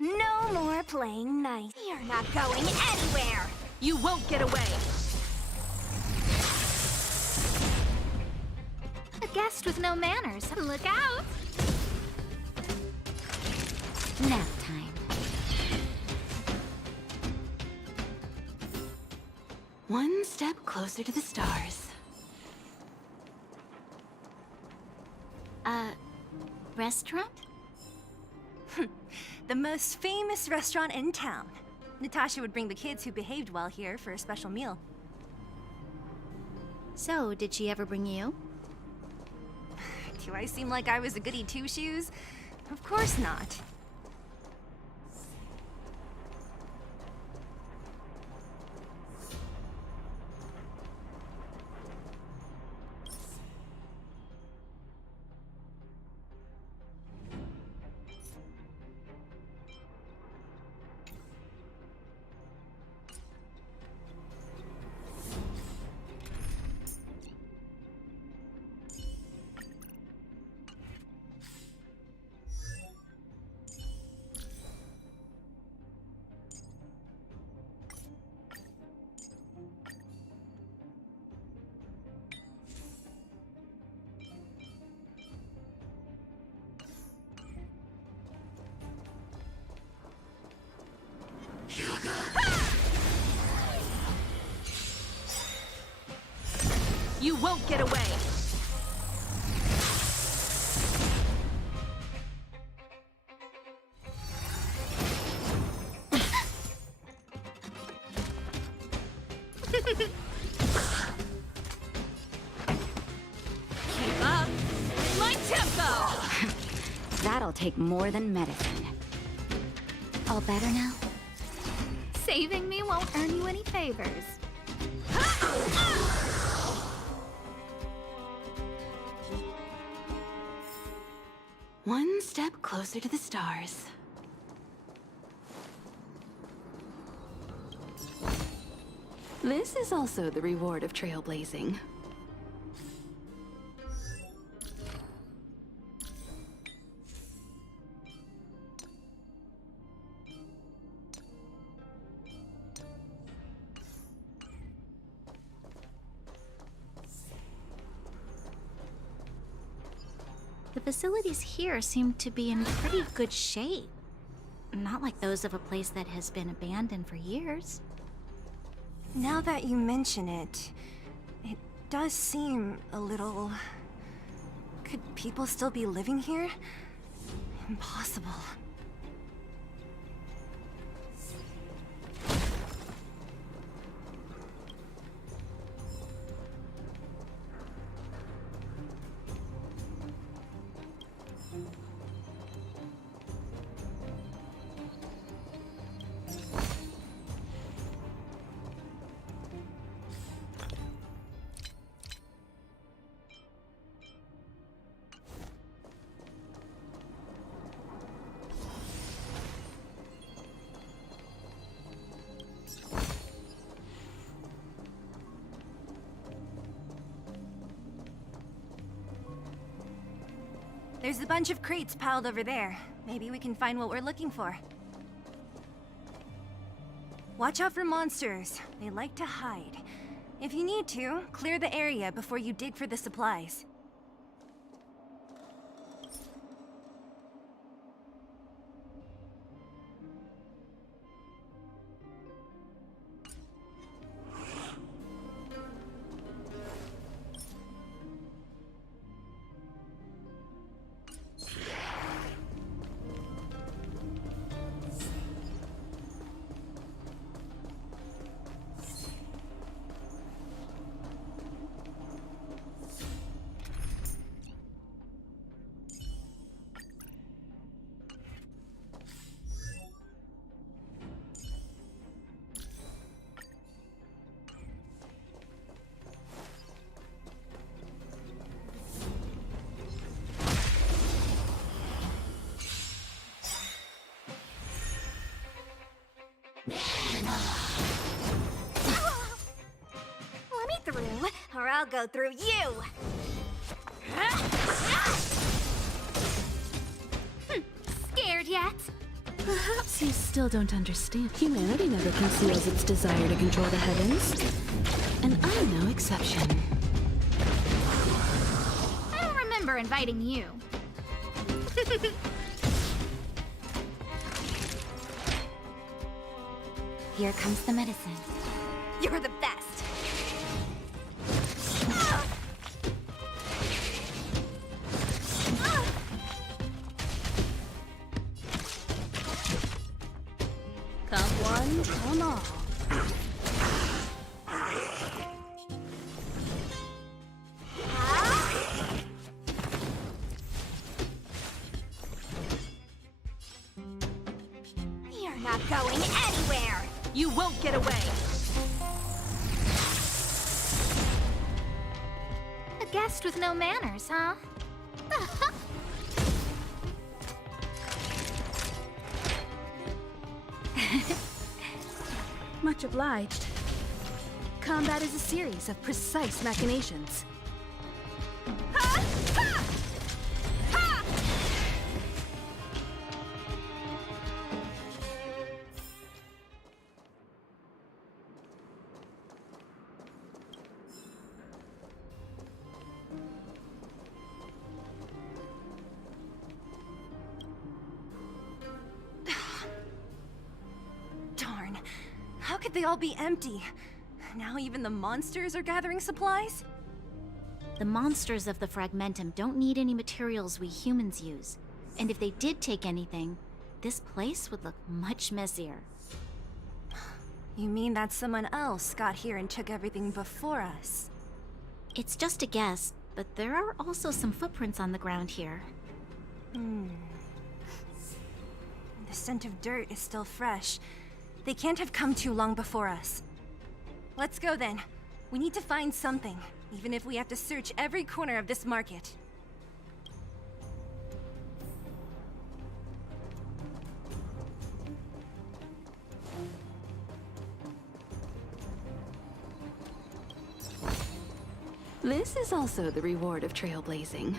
No more playing nice. You're not going anywhere! You won't get away! A guest with no manners. Look out! Nap time. One step closer to the stars. Restaurant? The most famous restaurant in town. Natasha would bring the kids who behaved well here for a special meal. So, did she ever bring you? Do I seem like I was a goody two-shoes? Of course not. You won't get away! Keep up! My tempo! That'll take more than medicine. All better now? Saving me won't earn you any favors. One step closer to the stars. This is also the reward of trailblazing. The facilities here seem to be in pretty good shape. Not like those of a place that has been abandoned for years. Now that you mention it, it does seem a little Could people still be living here? Impossible. There's a bunch of crates piled over there. Maybe we can find what we're looking for. Watch out for monsters. They like to hide. If you need to, clear the area before you dig for the supplies. Let me through, or I'll go through you! Scared yet? Perhaps you still don't understand. Humanity never conceals its desire to control the heavens. And I'm no exception. I don't remember inviting you. Here comes the medicine. You're the best! Come one, come all. You're not going anywhere! You won't get away. A guest with no manners, huh? Much obliged. Combat is a series of precise machinations. Darn. How could they all be empty? Now even the monsters are gathering supplies? The monsters of the Fragmentum don't need any materials we humans use. And if they did take anything, this place would look much messier. You mean that someone else got here and took everything before us? It's just a guess, but there are also some footprints on the ground here. The scent of dirt is still fresh. They can't have come too long before us. Let's go then. We need to find something, even if we have to search every corner of this market. This is also the reward of trailblazing.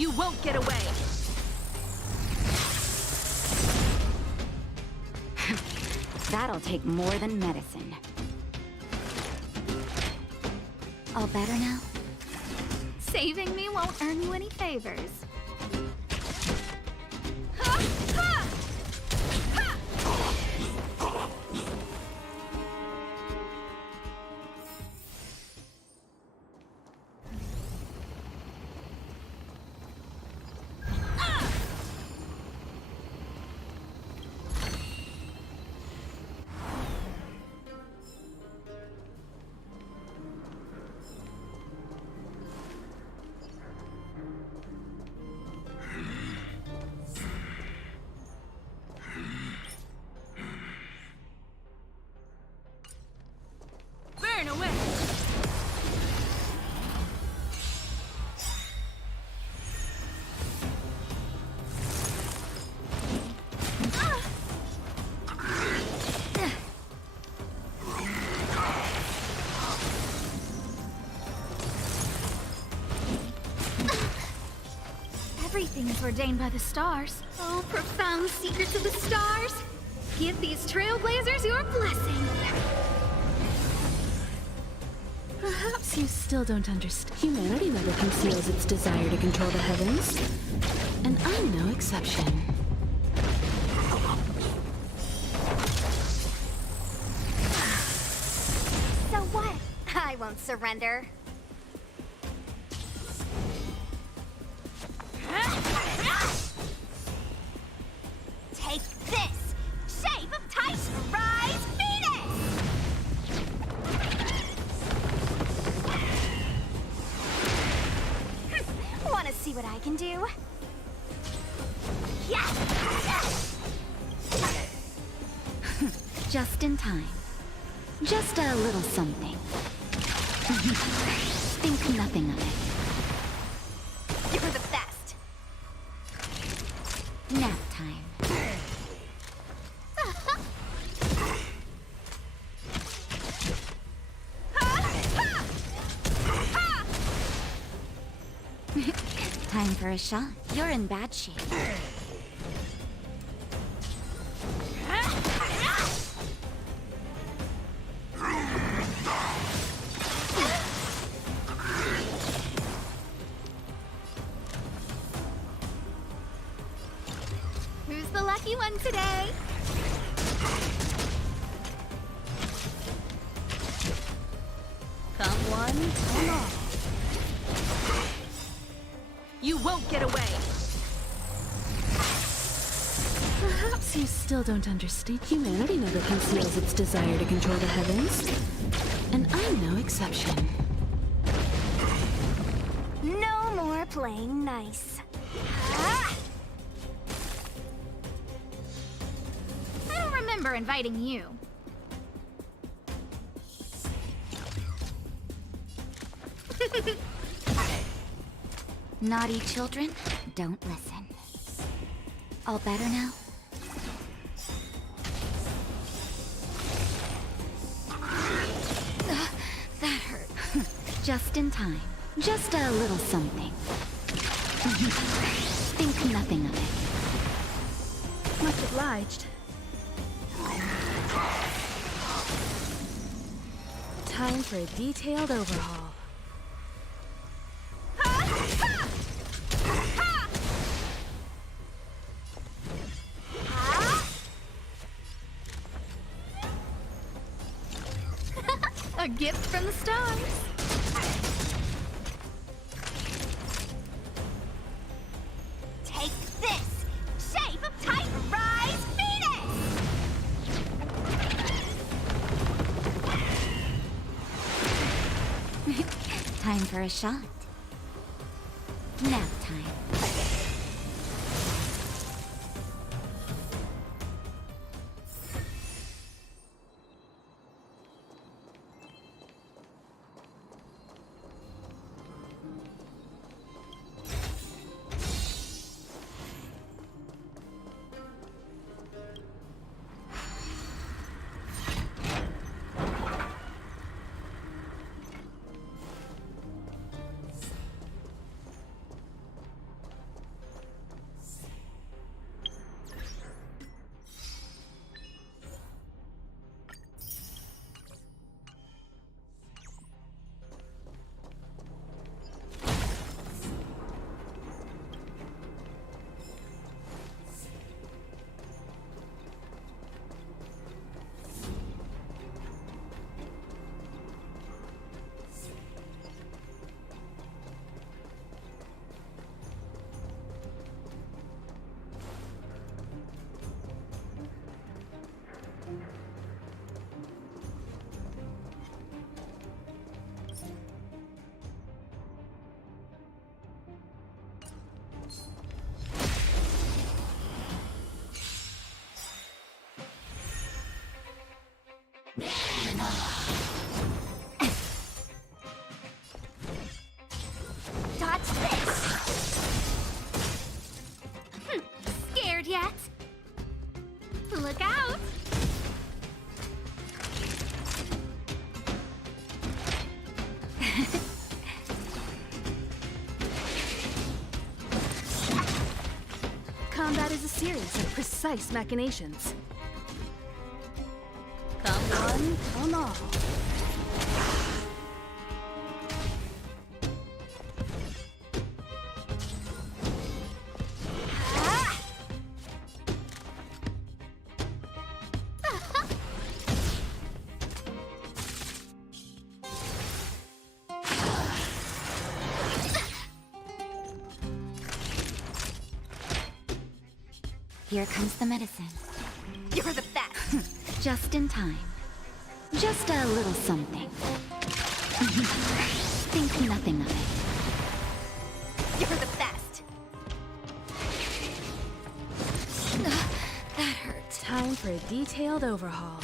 You won't get away! That'll take more than medicine. All better now? Saving me won't earn you any favors. Burn away! Everything is ordained by the stars. Oh, profound secrets of the stars! Give these trailblazers your blessing! Perhaps you still don't understand. Humanity never conceals its desire to control the heavens. And I'm no exception. So what? I won't surrender. Take this! Shape of Titan Rise Venus! Wanna see what I can do? Yeah! Just in time. Just a little something. Think nothing of it. You're the best! Nap time. Time for a shot. You're in bad shape. Who's the lucky one today? Come one, come all. You won't get away! Perhaps you still don't understand. Humanity never conceals its desire to control the heavens. And I'm no exception. No more playing nice. Ah! I don't remember inviting you. Naughty children, don't listen. All better now? That hurt. Just in time. Just a little something. Think nothing of it. Much obliged. Time for a detailed overhaul. A gift from the stars. Take this! Shape of Titan Rise Venus! Time for a shot. Nap time. Look out! Combat is a series of precise machinations. Come one, come all. Here comes the medicine. You're the best! Just in time. Just a little something. Think nothing of it. You're the best! That hurt. Time for a detailed overhaul.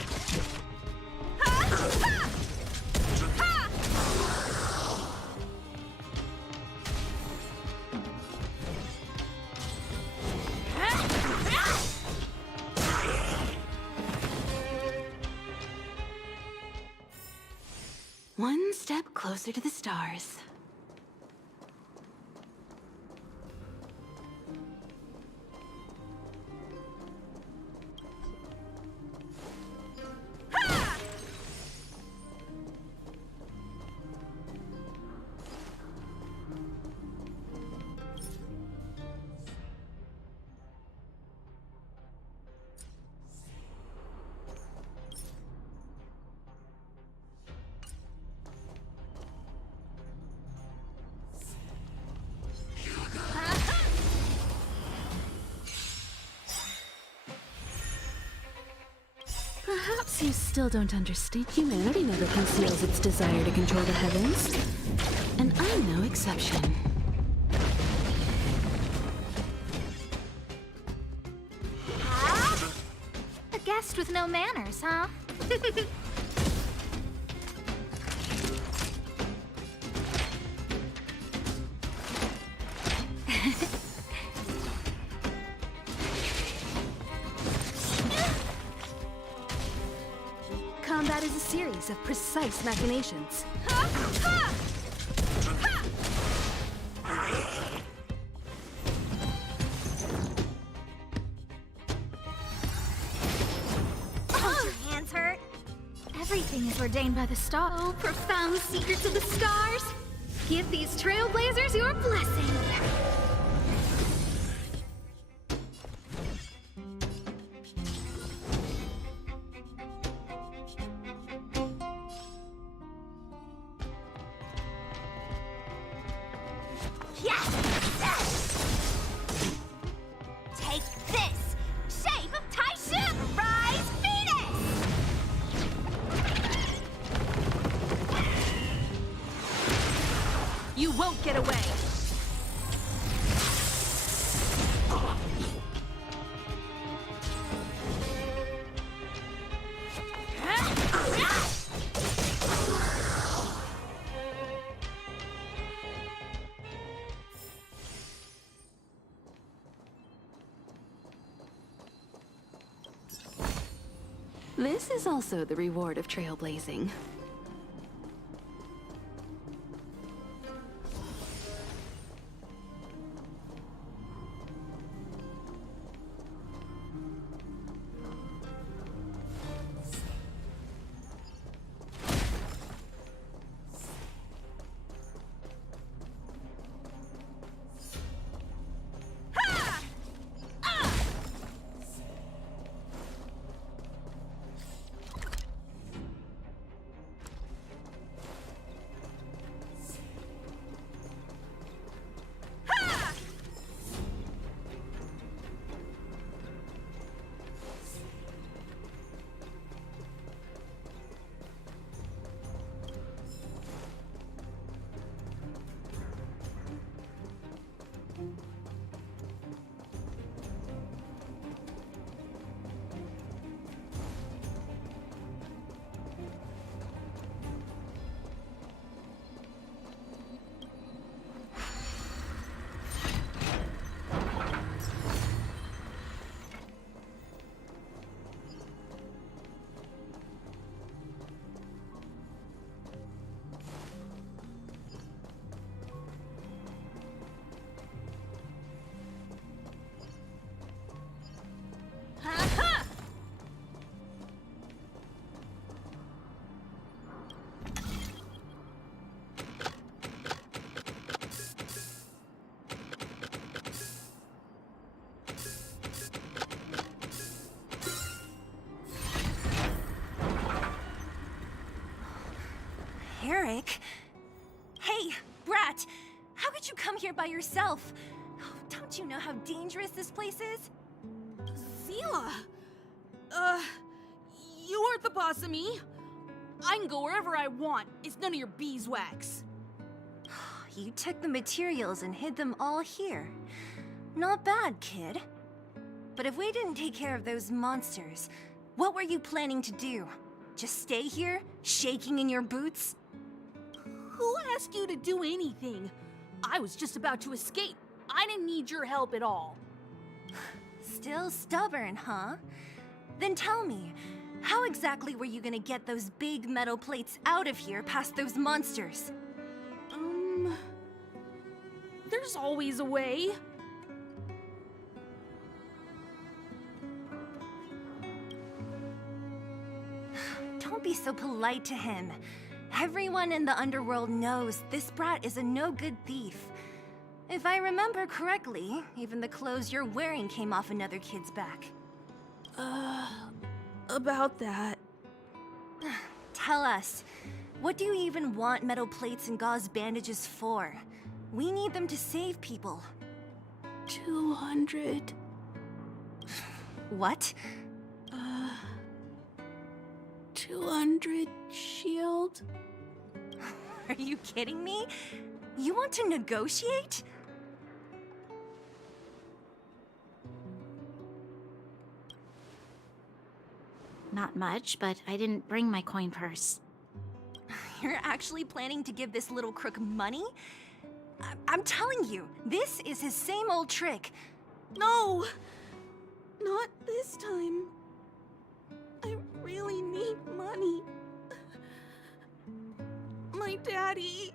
One step closer to the stars. Perhaps you still don't understand. Humanity never conceals its desire to control the heavens. And I'm no exception. A guest with no manners, huh? Combat is a series of precise machinations. Don't your hands hurt? Everything is ordained by the star. Oh, profound secrets of the stars! Give these trailblazers your blessing! Take this! Shape of Taishu! Rise, Venus! You won't get away! This is also the reward of trailblazing. Eric? Hey, Brat! How could you come here by yourself? Oh, don't you know how dangerous this place is? Zila! You aren't the boss of me. I can go wherever I want. It's none of your beeswax. You took the materials and hid them all here. Not bad, kid. But if we didn't take care of those monsters, what were you planning to do? Just stay here, shaking in your boots? Who asked you to do anything? I was just about to escape. I didn't need your help at all. Still stubborn, huh? Then tell me, how exactly were you gonna get those big metal plates out of here past those monsters? There's always a way. Don't be so polite to him. Everyone in the underworld knows this brat is a no-good thief. If I remember correctly, even the clothes you're wearing came off another kid's back. About that. Tell us, what do you even want metal plates and gauze bandages for? We need them to save people. 200. What? 200 shield? Are you kidding me? You want to negotiate? Not much, but I didn't bring my coin purse. You're actually planning to give this little crook money? I'm telling you, this is his same old trick. No! Not this time. I really need money. My daddy...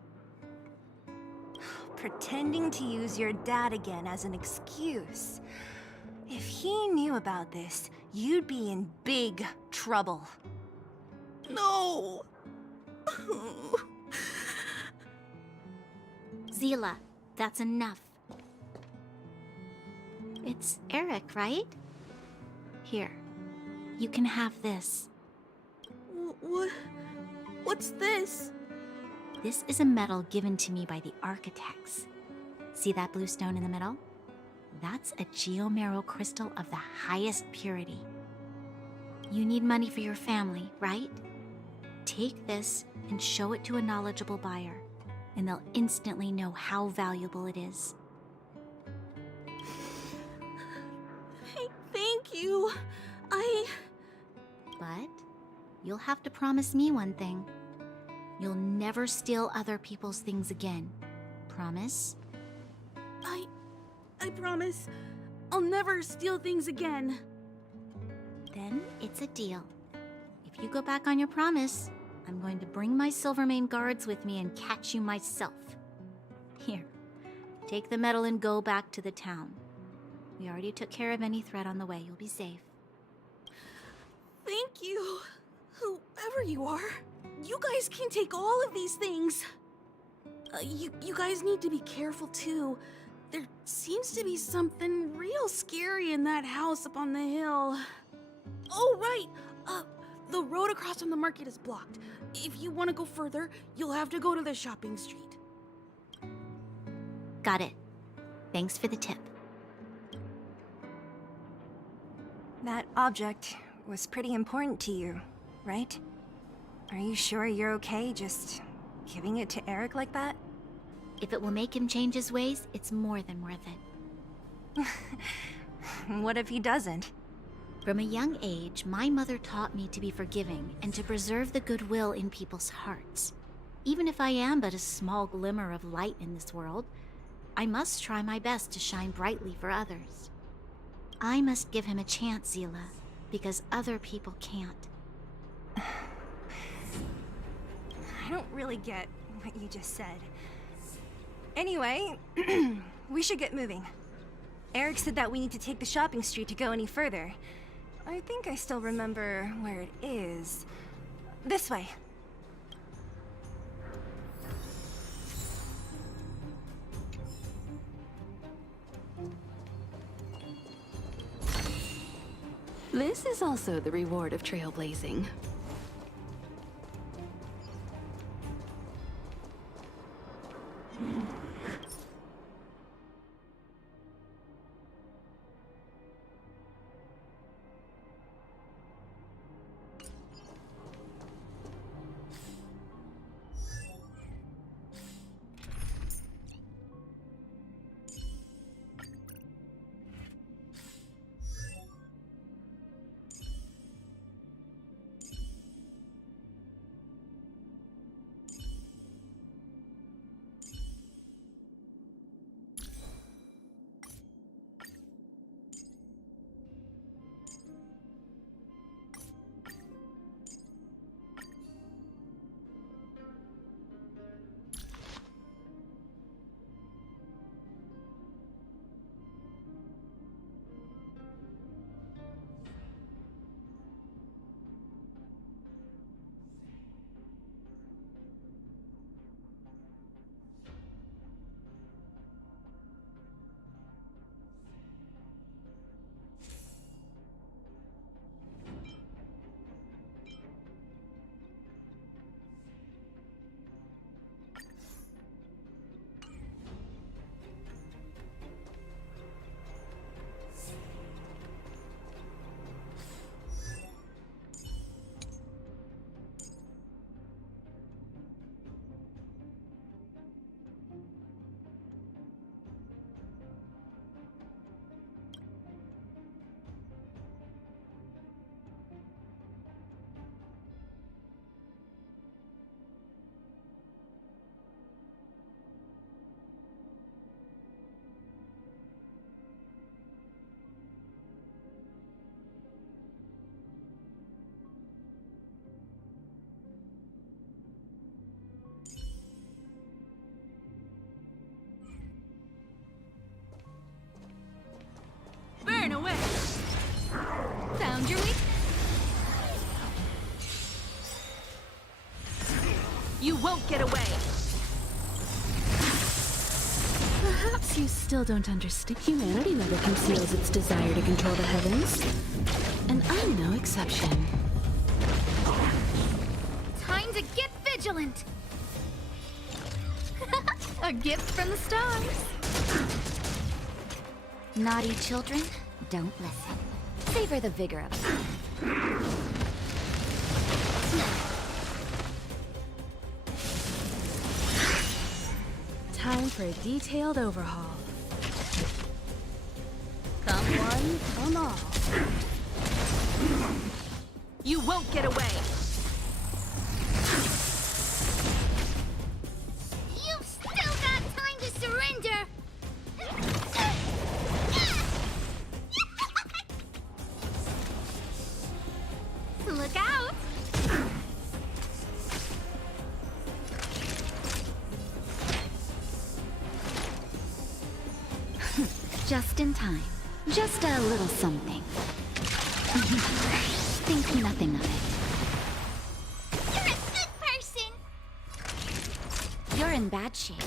Pretending to use your dad again as an excuse. If he knew about this, you'd be in big trouble. No! Zila, that's enough. It's Eric, right? Here, you can have this. What's this? This is a medal given to me by the architects. See that blue stone in the middle? That's a geomarrow crystal of the highest purity. You need money for your family, right? Take this and show it to a knowledgeable buyer, and they'll instantly know how valuable it is. Thank you. But you'll have to promise me one thing. You'll never steal other people's things again. Promise? I promise. I'll never steal things again. Then it's a deal. If you go back on your promise, I'm going to bring my Silvermane guards with me and catch you myself. Here, take the medal and go back to the town. We already took care of any threat on the way. You'll be safe. Thank you. Whoever you are, you guys can take all of these things. You guys need to be careful too. There seems to be something real scary in that house up on the hill. Oh, right. The road across from the market is blocked. If you want to go further, you'll have to go to the shopping street. Got it. Thanks for the tip. That object was pretty important to you, right? Are you sure you're okay just giving it to Eric like that? If it will make him change his ways, it's more than worth it. What if he doesn't? From a young age, my mother taught me to be forgiving and to preserve the goodwill in people's hearts. Even if I am but a small glimmer of light in this world, I must try my best to shine brightly for others. I must give him a chance, Zila, because other people can't. I don't really get what you just said. Anyway, we should get moving. Eric said that we need to take the shopping street to go any further. I think I still remember where it is. This way. This is also the reward of trailblazing. You won't get away! Perhaps you still don't understand. Humanity never conceals its desire to control the heavens. And I'm no exception. Time to get vigilant! A gift from the stars. Naughty children, don't listen. Savor the vigor of life. Time for a detailed overhaul. Come one, come all. You won't get away! You've still got time to surrender! Look out! Just in time. Just a little something. Think nothing of it. You're a good person! You're in bad shape.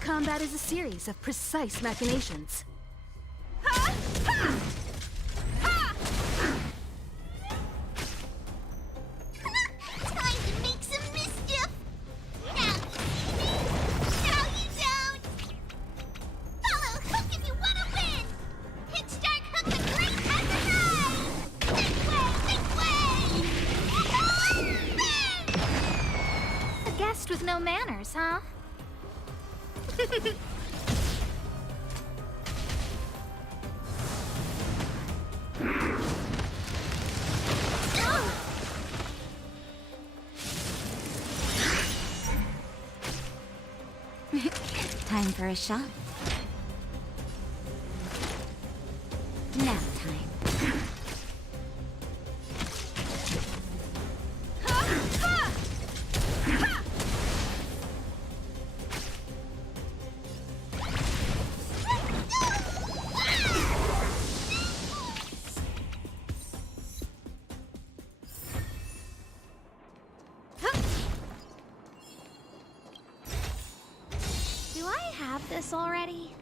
Combat is a series of precise machinations. Time to make some mischief! Now you see me, now you don't! Follow Hook if you want to win! Pitch Dark Hook the Great has the ride! This way! A guest with no manners, huh? Time for a shot. Nap time. Do I have this already?